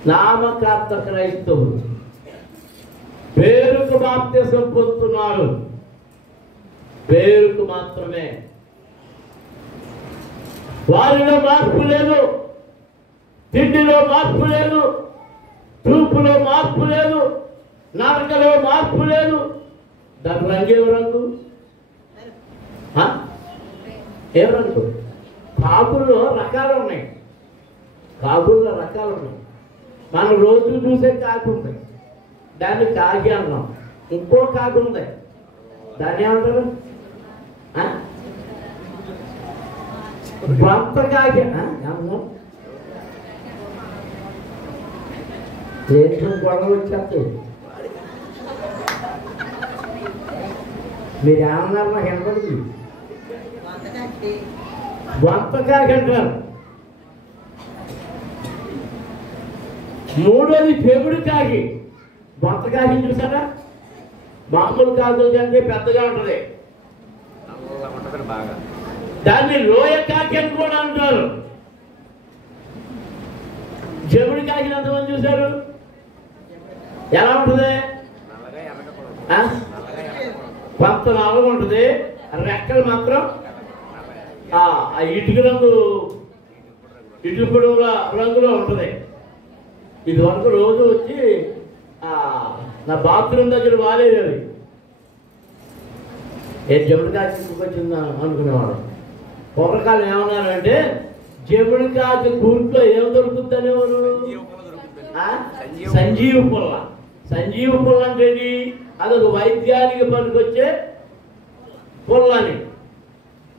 నామకార్థ క్రైస్తవులు పేరుకు బాప్తిసం పొందుతున్నారు, పేరుకు మాత్రమే. వారిలో మార్పు లేదు, తిండిలో మార్పు లేదు, చూపులో మార్పు లేదు, నడకలో మార్పు లేదు. దాని రంగేం రంగు? ఏ రంగు? కాకుల్లో రకాలు ఉన్నాయి, కాకుల్లో రకాలు ఉన్నాయి. మనం రోజు చూసే కాకు ఉంది, దాన్ని కాకి అన్నాం. ఇంకో కాకు ఉంది, దాన్ని ఏమంటారు? భర్త కాకి ఏమన్నా దేశం గొడవ వచ్చేస్తాయి. మీరు ఏమన్నారు నాకు వినపడింది? వంత కాకి అంటారు. మూడోది పెగుడు కాకి. వంత కాకి చూసారా? మామూలు కాకుల కంటే పెద్దగా ఉంటుంది. దాన్ని లోయ కాకి అని కూడా అంటారు. చెవుడు కాకిని ఎంతమంది చూశారు? ఎలా ఉంటుంది? కొంత నల్లగా ఉంటుంది, రెక్కలు మాత్రం ఇటుక రంగు, ఇటుకుడు రంగులో ఉంటుంది. ఇది వరకు రోజు వచ్చి నా బాత్రూమ్ దగ్గర వాలేదు. అవి జముడు కాకి వచ్చిందా అనుకునేవాడు. పూర్వకాలం ఏమన్నారంటే జముడు కాకి కూట్లో ఏం దొరుకుతుంది అనేవారు? సంజీవ పుల్ల. సంజీవ పుల్ల అంటే అదొక వైద్యానికి పనికొచ్చే పుల్లని,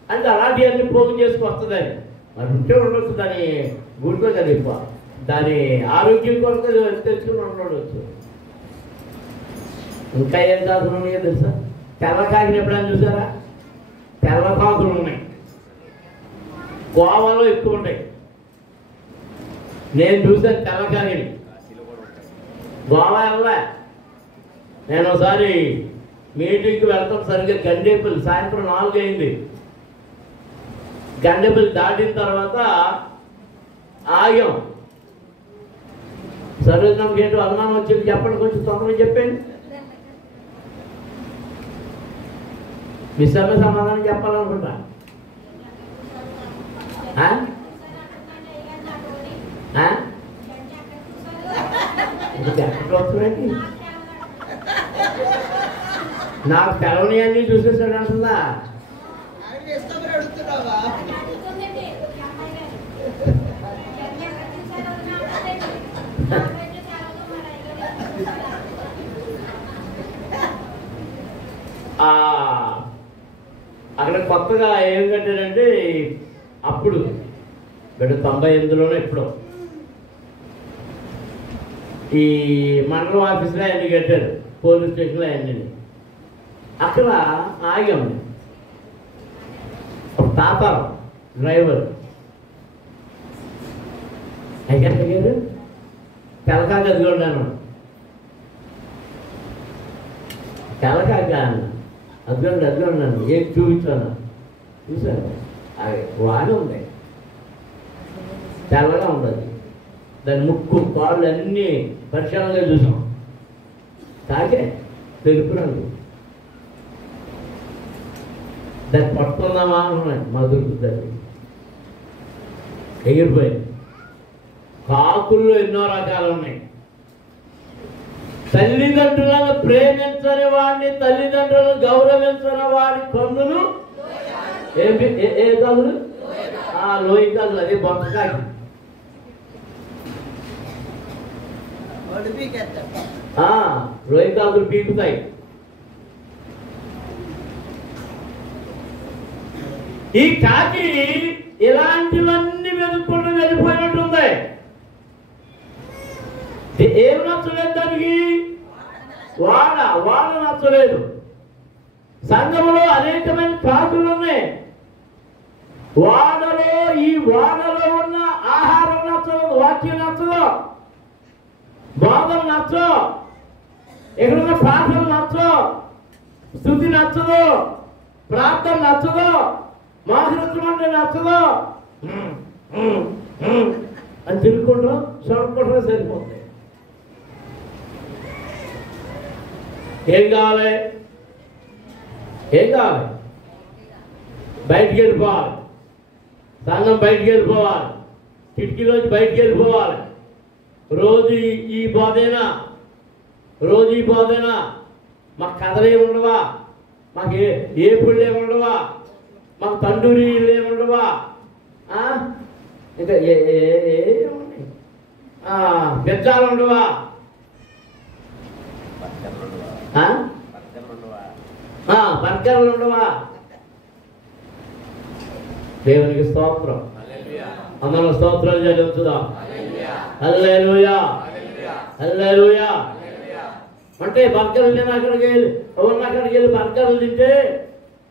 అంటే అలాంటివన్నీ పోగు చేసుకొస్తుందని. మరి ఉంటే ఉండొచ్చు దాని గూట్లో కదా ఎక్కువ, దాని ఆరోగ్యం కొరకు తెచ్చుకుని ఉండవచ్చు. ఇంకా ఏం కాకులు ఉన్నాయో తెలుసా? తెల్ల కాకిని ఎప్పుడైనా చూసారా? తెల్ల కాకులు ఉన్నాయి, గోవాలో ఎక్కువ ఉంటాయి. నేను చూసాను తెల్ల కాకిని. గోవా వెళ్ళా నేను ఒకసారి మీటింగ్కి వెళ్తాం. సరిగ్గా గండేపల్లి సాయంత్రం 4 అయింది. గండేపల్లి దాటిన తర్వాత ఆగాం. సర్వేజనం గేటు అనుమానం వచ్చింది, చెప్పండి కొంచెం తొందరగా చెప్పండి. మీ సభ సమాధానం చెప్పాలనుకుంటా. చెప్పండి. నాకు తెలవని అన్నీ చూసేసాడు అంటుందా? అక్కడ కొత్తగా ఏం కట్టారంటే అప్పుడు 98లోనే ఎప్పుడో ఈ మండలం ఆఫీసులో అన్నీ కట్టారు, పోలీస్ స్టేషన్లో అన్నీ. అక్కడ ఆగాం. ఒక తాత డ్రైవర్ అయ్యారు, తెలకాక అదిగొన్నాను. తెలకాక అదిగొన్నాను. ఏం చూపించాను? చూశాను, అది బాగా ఉంది, తెల్లగా ఉండదు. దాని ముక్కు కాళ్ళు అన్నీ పరిశీలనగా చూసాం. తాగే తెలుపు రంగు. దాన్ని పట్టుకుందామా అనుకున్నాను, మా దొరుకుతుంది. ఎగిరిపోయింది. కాకుల్లో ఎన్నో రకాలు ఉన్నాయి. తల్లిదండ్రులను ప్రేమించని వాడిని, తల్లిదండ్రులను గౌరవించని వాడి కన్నులు ఏ కాకులు? లోయ కాకులు. అదే బొక్కకాకి. లోయ కాకులు పీకుతాయి. ఈ కాకి ఇలాంటివన్నీ వెతుక్కుంటూ వెళ్ళిపోయినట్టుంది. ఏం నచ్చలేదు దానికి? వాడ నచ్చలేదు. సంఘంలో అనేకమైన కాకులు ఉన్నాయి. ఈ వాడలో ఉన్న ఆహారం నచ్చదు, వాక్యం నచ్చదు, బోధం నచ్చదు, ఎక్కడున్న పాటలు నచ్చదు, స్థుతి నచ్చదు, ప్రార్థన నచ్చదు, మాతృత్వం అంటే నచ్చదు అని తిరుగుకుంటాం, చూడకుంటాం సరిపోతుంది. ఏం కావాలి? ఏం కావాలి? బయటికి వెళ్ళిపోవాలి. సంఘం బయటికి వెళ్ళిపోవాలి. కిటికీలోంచి బయటికి వెళ్ళిపోవాలి. రోజు ఈ బోధేనా? రోజు ఈ బోధేనా? మాకు కథలే ఉండవా? మాకు ఏ పుళ్ళే ఉండవా? మాకు తండూరీలు ఏముండవా? ఇంకా ఏమున్నాయి? బెజ్జాలు ఉండవా? బర్గర్లు ఉండవా? దేవునికి స్తోత్రం. అందరూ స్తోత్రాలు చెల్లించుదాం. హల్లెలూయా, హల్లెలూయా. అంటే బర్గర్లు తిని అక్కడికి వెళ్ళి బర్గర్లు తింటే,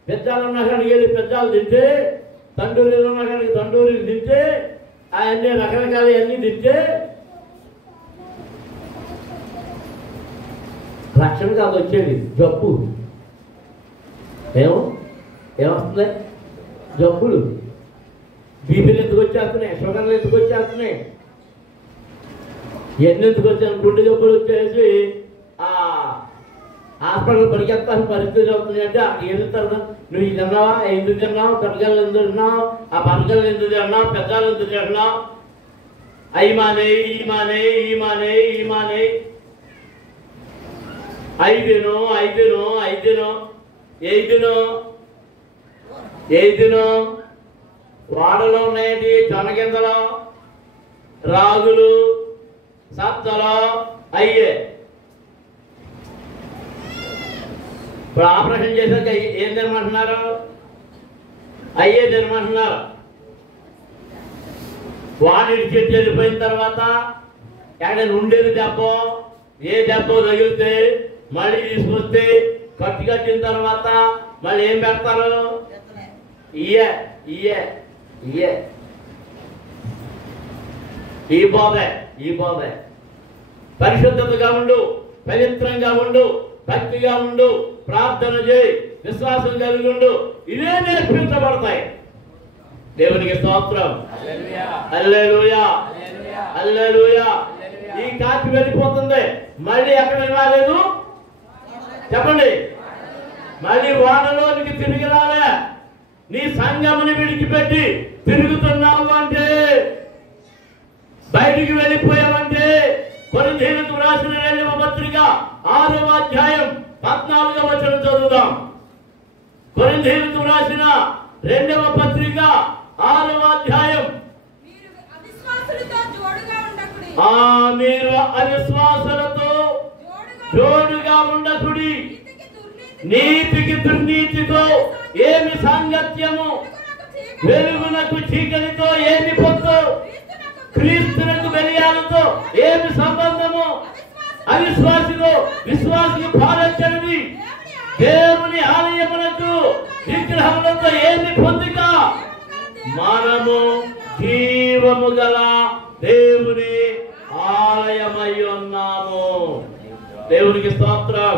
పెద్దాలు ఉన్న అక్కడికి వెళ్ళి పెద్దాలు తింటే, తండూరీలు ఉన్న అక్కడికి తండూరీలు తింటే, అవన్నీ రకరకాలు అన్నీ తింటే రక్షణ కాదు వచ్చేది, జబ్బు. ఏమొస్తుంది? జబ్బులు. బీపీలు ఎందుకు వచ్చేస్తున్నాయి? షుగర్లు ఎందుకు వచ్చేస్తున్నాయి? ఎన్ని ఎందుకు వచ్చాను? గుండె జబ్బులు వచ్చేసి హాస్పిటల్ పరిగెత్తాల్సిన పరిస్థితి అవుతుంది. అంటే అక్కడికి వెళ్తారు. నువ్వు ఇది తిన్నావా? ఎందుకు తిన్నావు? బర్గర్లు ఎందుకు తిన్నావు? ఆ బర్గర్లు ఎందుకు తిన్నావు? పెద్దలు ఎందుకు తిన్నావు? అయి మానే, ఈ మానే, ఈ మానే, ఈ మానే, ఐదును వాడలో ఉన్నాయండి. జొన్నగింజలు, రాగులు, సత్తలు అయ్యే. ఇప్పుడు ఆపరేషన్ చేశాక ఏం తినమంటున్నారు? అయ్యే తినమంటున్నారు. వాడి చెట్టు వెళ్ళిపోయిన తర్వాత ఎక్కడైనా ఉండేది దెబ్బ, ఏ దెబ్బ తగిలితే మళ్ళీ తీసుకొస్తే కట్టిన తర్వాత మళ్ళీ ఏం పెడతారు? ఇయే ఈ బోధే. పరిశుద్ధతగా ఉండు, పవిత్రంగా ఉండు, భక్తిగా ఉండు, ప్రార్థన చేయి, విశ్వాసం కలిగి ఉండు. ఇవే నేర్పించబడతాయి. దేవునికి స్తోత్రం. హల్లెలూయా, హల్లెలూయా. ఈ కాకి వెళ్ళిపోతుంది, మళ్ళీ ఎక్కడ రాలేదు? చెప్పండి. మళ్ళీ వాడలోనికి తిరిగి రాలే. నీ సంఘముని విడిచిపెట్టి తిరుగుతున్నావు అంటే, బయటికి వెళ్ళిపోయావంటే, కొరింథీయులకు రాసిన 2వ పత్రిక 6వ అధ్యాయం 14వ వచనం చదువుదాం. కొరింథీయులకు రాసిన 2వ పత్రిక 6వ అధ్యాయం. మీరు అవిశ్వాసులతో జోడుగా ఉండకుడి. నీతికి దుర్నీతితో ఏమి సాంగత్యము? వెలుగునకు చీకటితో ఏమి పొత్తు? క్రీస్తునకు బెలియాలతో ఏమి సంబంధము? అవిశ్వాసిలో విశ్వాసికి పాలించనిది దేవుని ఆలయమునకు విగ్రహములతో ఏమి పొందిక? మనము జీవము గల దేవుని ఆలయమై ఉన్నాము. దేవునికి స్తోత్రం.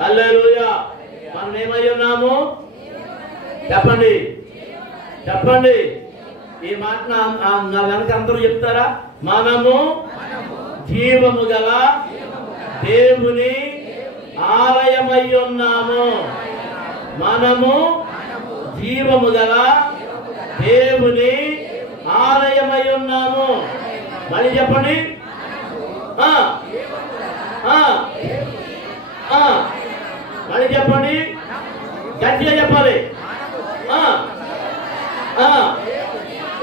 హల్లెలూయా. మనం ఏమై ఉన్నాము? చెప్పండి, చెప్పండి. ఈ మాట నా వెనక అందరూ చెప్తారా? మనము జీవము గల దేవుని ఆలయమై ఉన్నాము. మనము జీవము గల దేవుని ఆలయమై ఉన్నాము. మళ్ళీ చెప్పండి. మళ్ళీ చెప్పండి, గట్టిగా చెప్పాలి.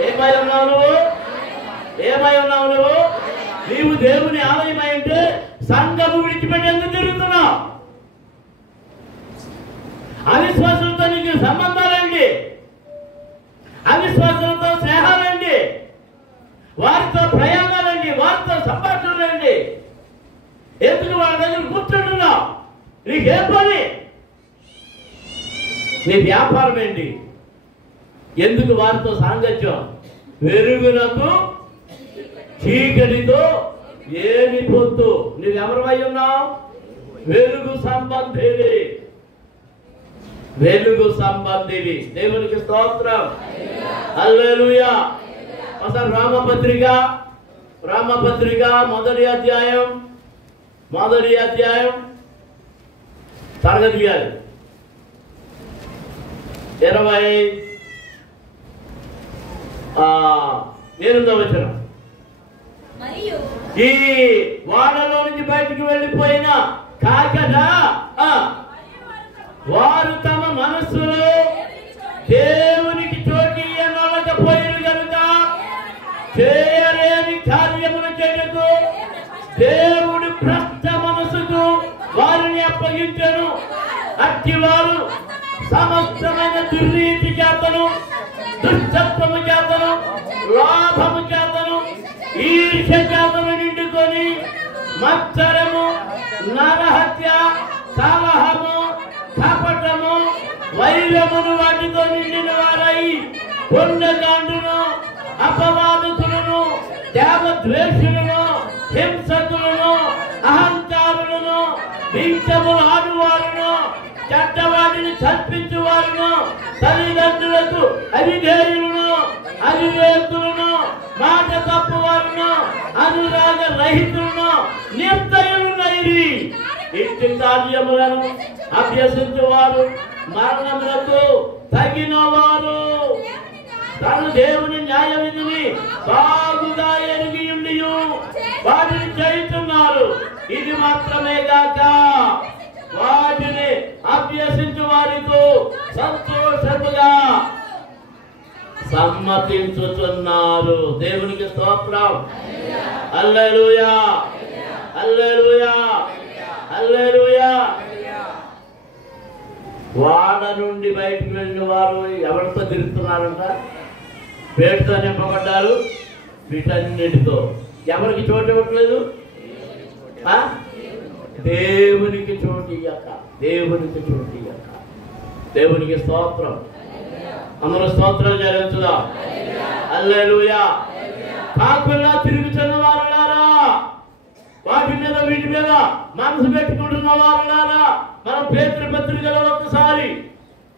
ఏమై ఉన్నావు నువ్వు? ఏమై ఉన్నావు నువ్వు? నీవు దేవుని ఆలయమై ఉంటే సంఘము విడిచిపెట్టి ఎందుకు తిరుగుతున్నావు? అవిశ్వాసులతో నీకు సంబంధాలండి, అవిశ్వాసులతో స్నేహాలండి, వారితో ప్రయాణాలండి, వారితో సంభాషణలండి. ఎందుకు వాళ్ళ దగ్గర కూర్చుంటున్నావు? నీకేం పని? నీ వ్యాపారం ఏంటి? ఎందుకు వారితో సాంగత్యం? వెలుగునకు చీకటితో ఏమి పొత్తు? నువ్వెవరివై ఉన్నావు? వెలుగు సంబంధివి, వెలుగు సంబంధివి. దేవునికి స్తోత్రం. హల్లెలూయా. అసలు రామపత్రిక 1వ అధ్యాయం తరగతియాలి 28వ వచనం. ఈ వాడలో నుంచి బయటికి వెళ్ళిపోయిన కాకట వారు తమ మనస్సులో దేవునికి చోటు ఇయ్యనొల్లకపోయిరు గనుక చేయలేని కార్యములు చేయుటకు దేవుడి భ్రష్ట మనసుకు వారిని అప్పగించెను. అట్టి వారు సమస్తమైన దుర్నీతి చేతను, దుష్టత్వము చేతను, లాభము చేతను, ఈర్ష్య చేతను నిండుకొని మత్సరము, నరహత్య, కలహము, కపటము, వైరమును వాటితో నిండిన వారై పుణ్యకాండును, అపవాదకులను, దేవద్వేషులను, హింసకులను, అహంకారులను, భిక్షములు ఆడువారును, చెడ్డవాడిని చర్పించువారును, తల్లిదండ్రులకు అవిధేయులను, అవివేకులను, మాట తప్పువారును, అనురాగ రహితులను, నిర్దయులైరి. ఇట్టి కార్యములను అభ్యసించువారు మరణములకు తగినవారు. తను దేవుని న్యాయ విధిని బాగుగా ఎరిగి ఉండి వాటిని చేయుతున్నారు. ఇది మాత్రమే గాక వాటిని అభ్యసించు వారితో సంతోషముగా సమ్మతించుతున్నారు. దేవునికి స్తోత్రం. హల్లెలూయా, హల్లెలూయా, హల్లెలూయా. వాడ నుండి బయటికి వెళ్ళిన వారు ఎవరితో తిరుగుతున్నారంట? పేరుతో నింపబడ్డారు. వీటన్నిటితో ఎవరికి చోటు ఇవ్వట్లేదు? దేవునికి చోటు ఇయ్యక, దేవునికి చోటు ఇయ్యక. దేవునికి స్తోత్రం. అందరూ స్తోత్రం చెల్లించుదాం. హల్లెలూయా. కాకుల్లా తిరుగుతున్న వారులారా, వాటి మీద వీటి మీద మనసు పెట్టుకుంటున్న వారులారా, మనం పేతురు పత్రికలో ఒక్కసారి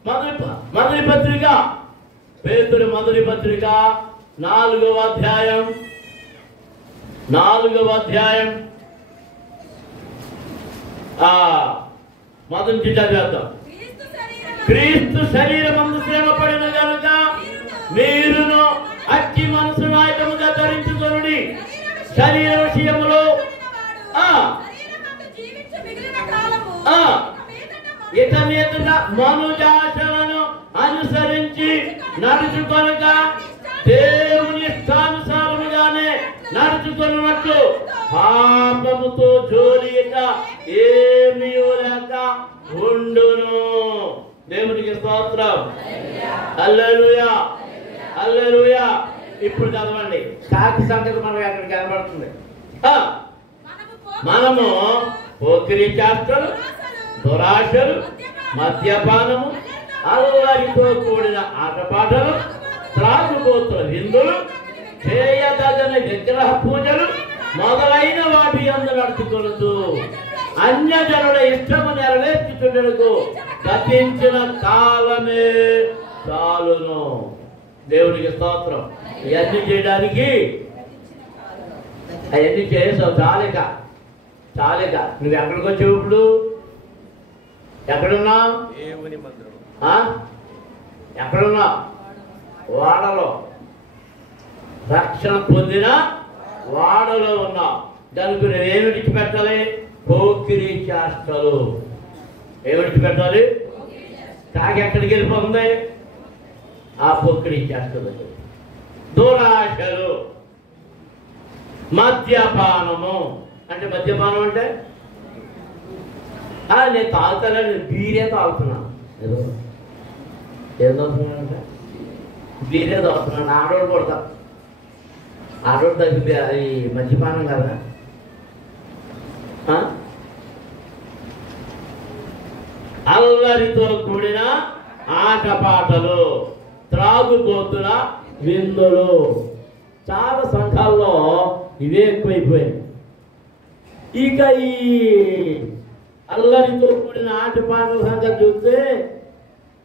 మొదటి పత్రిక, పేతురు మొదటి పత్రిక 4వ అధ్యాయం మొదటి చదివేద్దాం. క్రీస్తు శరీరమందు శ్రమ పడిన కనుక మీరును అట్టి మనసు నాయకముగా ధరించుకొనుడి. శరీర విషయములో ఇక మీదట మనుజాశలను అనుసరించి నడుచుకొనక దేవుని ఇష్టానుసారముగానే నడుచుకున్నట్లు పాపముతో జోలిక ఏమీ లేక ఉండును. దేవునికి స్తోత్రం. హల్లెలూయా, హల్లెలూయా. ఇప్పుడు చదవండి. కాకి సంగతి మనకు అక్కడ కనబడుతుంది. మనము పోకిరీ చేష్టలు, దురాశలు, మద్యపానము, అల్లరితో కూడిన ఆటపాటలు, త్రాగుబోతుల విందులు, చేయదగని విగ్రహ పూజలు మొదలైన వాటి యందు నడుచుకొనుచు అన్యజనుల ఇష్టము నెరవేర్చుటకు గతించిన కాలమే చాలును. దేవునికి స్తోత్రం. ఇవన్నీ చేయడానికి అవన్నీ చేసావు. చాలిక నువ్వు ఎక్కడికి వచ్చావు? ఇప్పుడు ఎక్కడున్నావు? ఎక్కడున్నావు? వాడలో. రక్షణ పొందిన వాడలో ఉన్నావు. దానికి నేను ఏమి విడిచిపెట్టాలి? పోకిరీ చేష్టలు. ఏమి విడిచిపెట్టాలి? కాకి ఎక్కడికి వెళ్ళిపోతుంది? ఆ పోకిరీ చేష్టలు. దురాశలు, మద్యపానము. అంటే మద్యపానం అంటే నేను తాగుతానని బీరే తాగుతున్నాను. ఏం తాగుతున్నానంటే బీరే తాగుతున్నాను. ఆడోడు కొడతా. ఆడోడు తగ్గితే అది మద్యపానం కదా. అల్లరితో కూడిన ఆటపాటలు, త్రాగుబోతుల విందులు. చాలా సంఘాల్లో ఇవే ఎక్కువైపోయాయి. ఇక ఈ అల్లరితో కూడిన ఆటపాటల సంగతి చూస్తే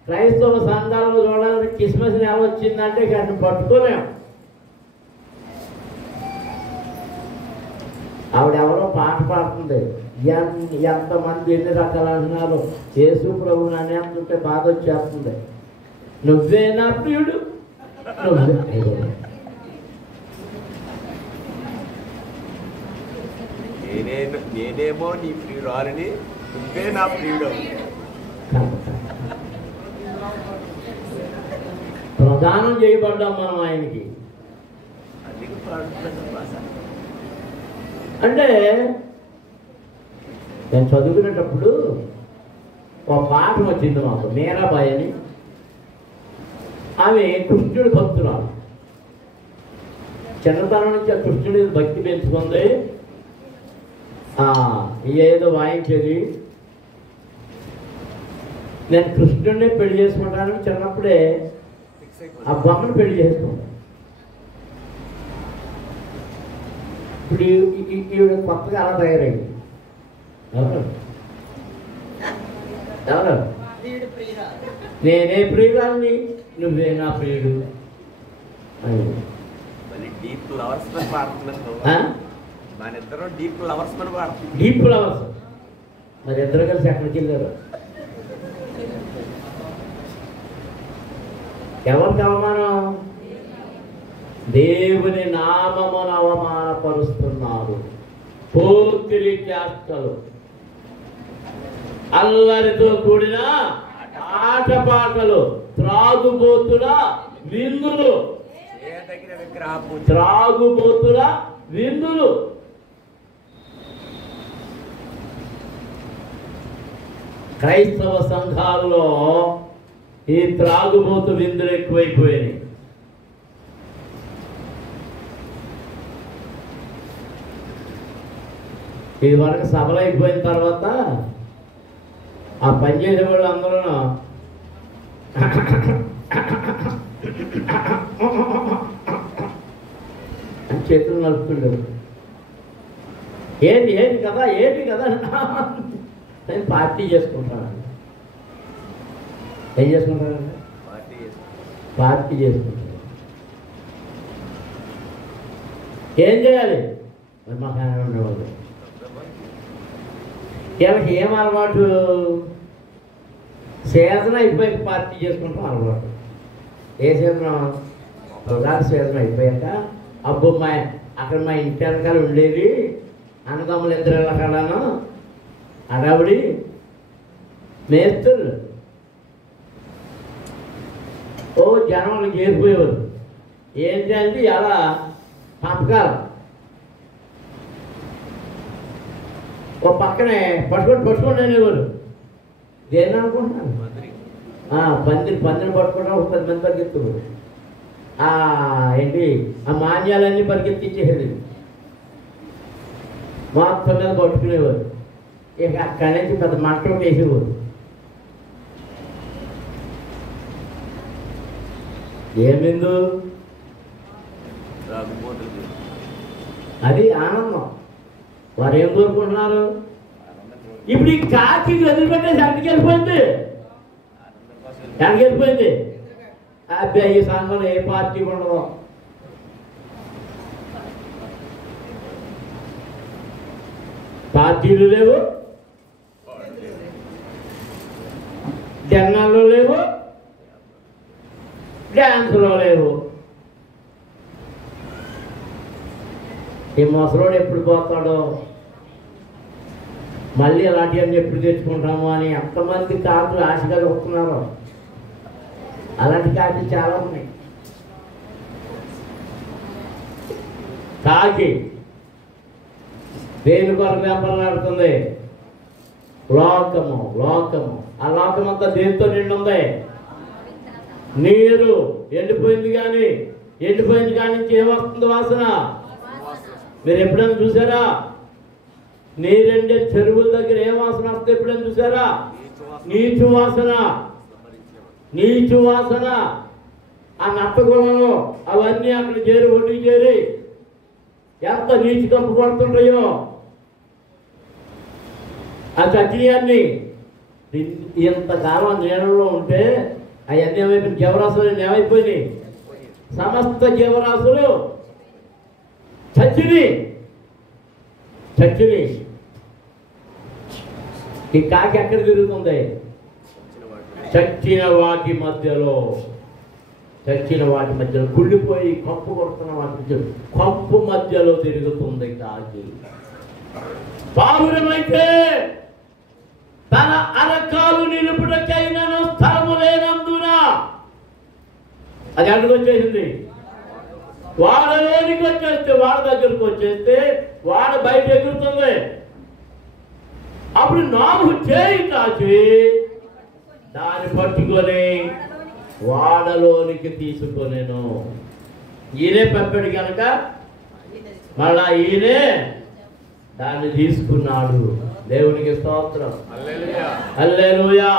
క్రైస్తవ సంఘాలను చూడాలంటే క్రిస్మస్ నెల వచ్చిందంటే అక్కడ పట్టుకోలేము. ఆవిడెవరో పాట పాడుతుంది. ఎంతమంది ఎన్ని రకాలు అంటున్నారు. యేసు ప్రభువుని అని అంటుంటే బాధ వచ్చేస్తుంది. నువ్వే నా ప్రియుడు, నువ్వే నేనేమో నీ ప్రియురాలని, నువ్వే నా ప్రియుడు. ప్రదానం చేయబడ్డాం మనం ఆయనకి. అంటే నేను చదువుకునేటప్పుడు ఒక పాఠం వచ్చింది మాకు, మీరాబాయి అని. ఆమె కృష్ణుడి భక్తురాలు. చిన్నతనం నుంచి ఆ కృష్ణుడి భక్తి పెంచుకుంది. ఏదో వాయించేది. నేను కృష్ణుడిని పెళ్లి చేసుకుంటానని చిన్నప్పుడే ఆ బొమ్మను పెళ్లి చేసుకుంటాను. ఇప్పుడు ఈవిడ కొత్తగా అలా తయారైంది. ఎవరు ఎవరు నేనే ప్రియురాలని, నువ్వే నా ప్రియుడు. డీప్ లవర్స్ అని పాడుతున్నారు. మన ఇద్దరు డీప్ లవర్స్ అని పాడుతున్నారు. Deep lovers. మరి ఇద్దరు కలిసి ఎక్కడికి వెళ్ళారు? ఎవరికి అవమానం? దేవుని నామమును అవమానపరుస్తున్నారు. పోకిరి చేష్టలు, అల్లరితో కూడిన ఆటపాటలు, త్రాగుబోతుల విందులు, త్రాగుబోతుల విందులు. క్రైస్తవ సంఘాల్లో ఈ త్రాగుబోతు విందులు ఎక్కువైపోయాయి. ఇది వరకు సభలు అయిపోయిన తర్వాత ఆ పనిచేసే వాళ్ళు అందరూ చేతులు నడుపుతుండరు. ఏంటి ఏంటి కదా ఏంటి కదా నేను పార్టీ చేసుకుంటాను. ఏం చేసుకుంటానండి? పార్టీ చేసుకుంటాను. ఏం చేయాలి? మహాన్ ఉండేవాళ్ళు. వీళ్ళకి ఏం అలవాటు? సీజన్ అయిపోయాక పార్టీ చేసుకుంటాం అలవాటు. ఏ సీజన్? ఒకసారి సీజన్ అయిపోయాక అబ్బో అక్కడ మా ఇంటి వెనకాల ఉండేది అన్నదమ్ములు ఇద్దరు వెళ్ళకడాను అడవుడి మేస్తులు జనం చేరిపోయేవారు. ఏంటి అంటే అలా పంపకాలు ఒక పక్కనే పట్టుకొని అనేవారు. దేన్ని అనుకుంటున్నాను? పందిని పట్టుకుంటా ఒక 10 మంది పరిగెత్తున్నారు. ఏంటి ఆ మాన్యాలన్నీ పరిగెత్తించేది మొత్తం మీద పట్టుకునేవారు. ఇక అక్కడి నుంచి పెద్ద మంట వేసేవారు. ఏమిందు అది ఆనందం. వారు ఏం కోరుకుంటున్నారు? ఇప్పుడు ఈ కాకి వదిలిపెట్టేసి ఎక్కడికి వెళ్ళిపోయింది? ఎక్కడికి వెళ్ళిపోయింది? అబ్బాయి ఈ సంఘంలో ఏ పార్టీ ఉండదు. పార్టీలు లేవు, జనాల్లో లేవు, డ్యాన్సులో లేవు. ఈ ముసలోడు ఎప్పుడు పోతాడో, మళ్ళీ అలాంటివన్నీ ఎప్పుడు తెచ్చుకుంటాము అని ఎంతమంది కాకులు ఆశగా వస్తున్నారు. అలాంటి కాకి చాలా ఉన్నాయి. కాకి దేని కొరకు వెంపలాడుతుంది? లోకము. లోకము. ఆ లోకం అంతా దేనితో నిండి ఉంది? నీరు ఎండిపోయింది. కానీ ఎండిపోయింది కానీ నుంచి ఏమొస్తుంది వాసన? మీరు ఎప్పుడైనా చూసారా? నీరెండే చెరువుల దగ్గర ఏం వాసన వస్తుంది? ఎప్పుడైనా చూసారా? నీచు వాసన. నీచు వాసన. ఆ నట్టగుణలు అవన్నీ అక్కడ చేరి ఒడ్డుకి చేరి ఎంత నీచు కంపు పడుతుంటాయో ఆ చట్నీయాన్ని ఇంతకాలం నీళ్ళలో ఉంటే అవన్నీ ఏమైపోయినాయి? జీవరాశులు ఏమైపోయినాయి? సమస్త జీవరాశులు చచ్చిని ఈ కాకి ఎక్కడ తిరుగుతుంది? చచ్చిన వాటి మధ్యలో, చచ్చిన వాటి మధ్యలో, కుళ్ళిపోయి కంపు కొడుతున్న వాటి మధ్యలో, కంపు మధ్యలో తిరుగుతుంది కాకి. పావురమైతే తన అరకాలు నిలుపుటకైనను స్థలము లేనందున అది అక్కడికి వచ్చేసింది. వాడలోనికి వచ్చేస్తే, వాడ దగ్గరకు వచ్చేస్తే వాడ బయట ఎగురుతుంది. అప్పుడు నాలుగు చేయి కాచి దాన్ని పట్టుకొని వాడలోనికి తీసుకొనేను. ఈయనే పంపాడు కనుక మళ్ళా ఈయనే దాన్ని తీసుకున్నాడు. దేవునికి స్తోత్రం. హల్లెలూయా,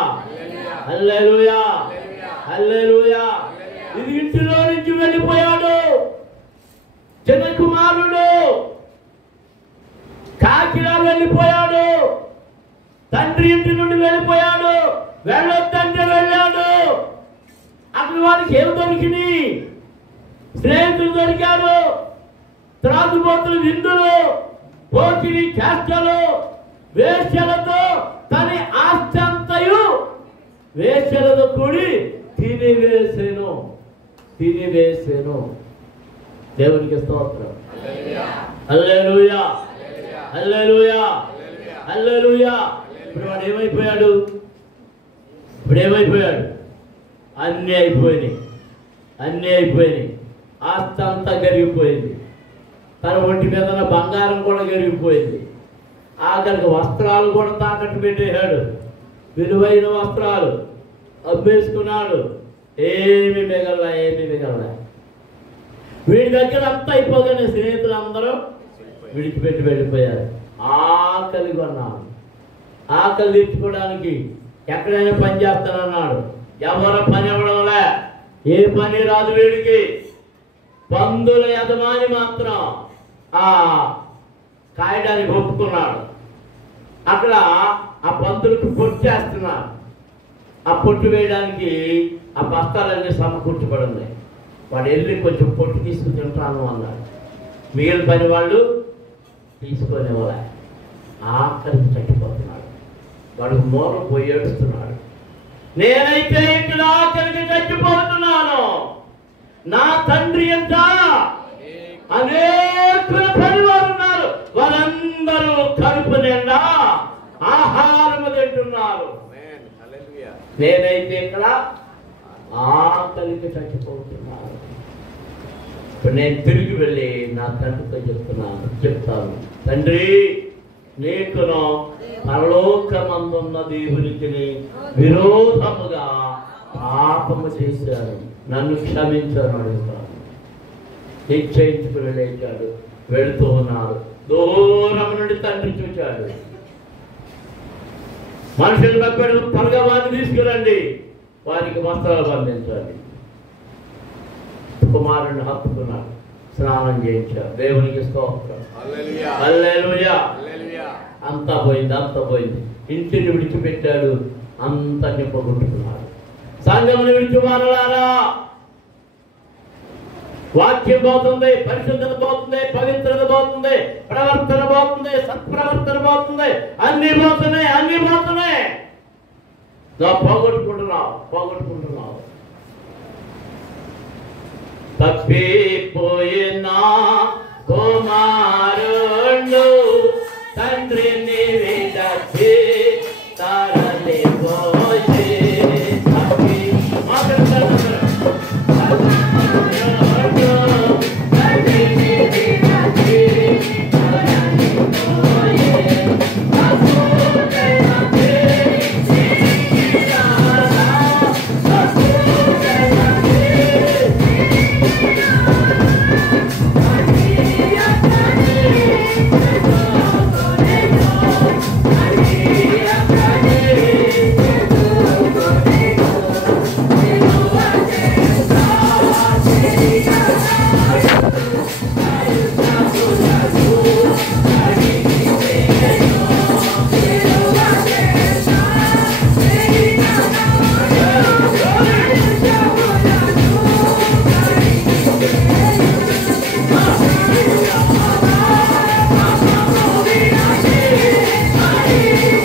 హల్లెలూయా, హల్లెలూయా. ఇది ఇంటిలో నుంచి వెళ్ళిపోయాడు చిన్న కుమారుడు, కాకిలా వెళ్ళిపోయాడు. తండ్రి ఇంటి నుండి వెళ్ళిపోయాడు. వెళ్ళొద్దంటే వెళ్ళాడు. అక్కడ వాడికి ఏం దొరికింది? స్నేహితులు దొరికాడు, త్రాగుబోతులు విందులు, పోకిరి చేష్టలు, వేశ్యలతో తన ఆస్తి అంతయు వేశ్యలతో కూడి తినివేసేను. దేవునికి స్తోత్రం. హల్లెలూయా, హల్లెలూయా, హల్లెలూయా. ఇప్పుడు వాడు ఏమైపోయాడు? అన్నీ అయిపోయినాయి. ఆస్తి అంతా గరిగిపోయింది. తన ఒంటి మీద బంగారం కూడా గరిగిపోయింది. ఆఖరికి వస్త్రాలు కూడా తాకట్టు పెట్టేశాడు. విలువైన వస్త్రాలు అమ్మేసుకున్నాడు. ఏమి మిగలలా. వీడి దగ్గర అంతా అయిపోగానే స్నేహితులు అందరూ విడిచిపెట్టి వెళ్ళిపోయారు. ఆకలి కొన్నాడు. ఆకలి తీర్చుకోవడానికి ఎక్కడైనా పని చేస్తానన్నాడు. ఎవరు పని ఇవ్వడంలే. ఏ పని రాదు వీడికి. పందుల యజమాని మాత్రం కాయడానికి ఒప్పుకున్నాడు. అక్కడ ఆ పందులకు పొట్టు చేస్తున్నాడు. ఆ పొట్టు వేయడానికి ఆ బస్తాలన్నీ సమకూర్చబడి ఉన్నాయి. వాడు వెళ్ళి కొంచెం పొట్టు తీసుకుని తింటాను అన్నాడు. మిగిలిన పని వాళ్ళు తీసుకునే వాళ్ళ ఆకలికి చచ్చిపోతున్నాడు. వాడు మూల పోయి ఏడుస్తున్నాడు. నేనైతే ఇక్కడ ఆకలికి చచ్చిపోతున్నాను. నా తండ్రి ఎంత అనేక పనివారు ఉన్నారు. వారందరూ కడుపు నిండా ఆహారం తింటున్నారు. నేనైతే ఇక్కడ ఆకలికి చచ్చిపోతున్నాను. ఇప్పుడు నేను తిరిగి వెళ్ళి నా తండ్రితో చెప్తాను, తండ్రి నీకును పరలోకమందున్న దేవునికి విరోధముగా పాపము చేశాను, నన్ను క్షమించాను అడుగుతాను. నిశ్చయించుకుని లేచాడు. వెళుతూ ఉన్నారు. దూరం నుండి తండ్రి చూచాడు. మనుషులు చెప్పాడు, త్వరగా వారిని తీసుకురండి, వారికి వస్త్రాలు బంధించాలి. కుమారుని హత్తుకున్నాడు. స్నానం చేయించాడు. దేవునికి స్తోత్రం. హల్లెలూయా. అంతా పోయింది. ఇంటిని విడిచిపెట్టాడు. అంతా నింపగొట్టుకున్నాడు. సంఘమును విడిచివారులారా, వాక్యం పోతుంది, పరిశుద్ధత పోతుంది, పవిత్రత పోతుంది, ప్రవర్తన పోతుంది, సత్ప్రవర్తన పోతుంది. అన్ని పోతున్నాయి. పోగొట్టుకుంటున్నావు. తప్పిపోయినా కుమారుడు తండ్రిని విడచి తరలిపోయి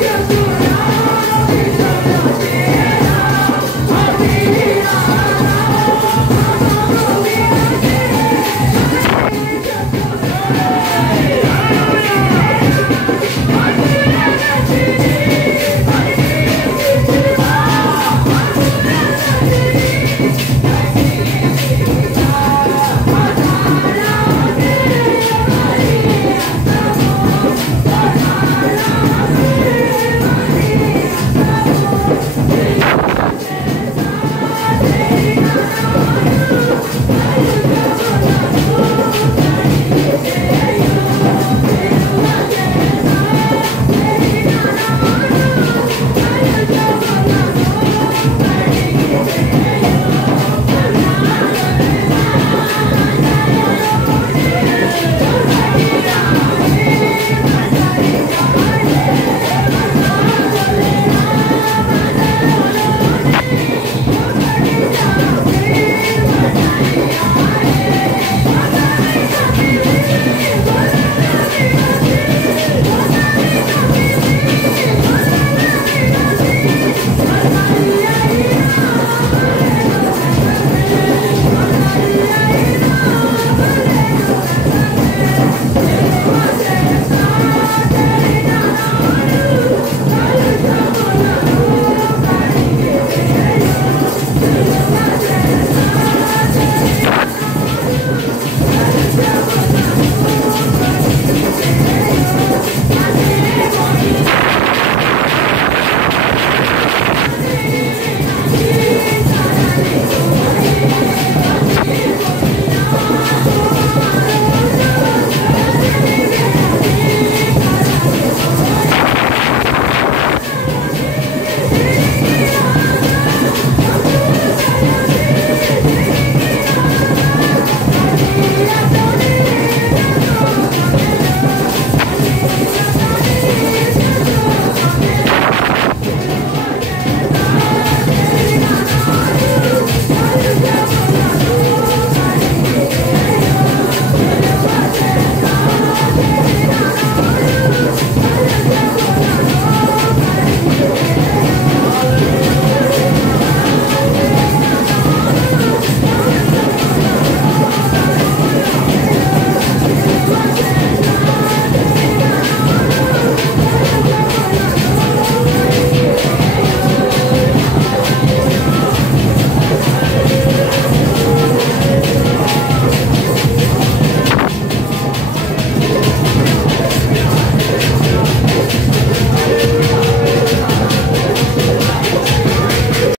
Yes,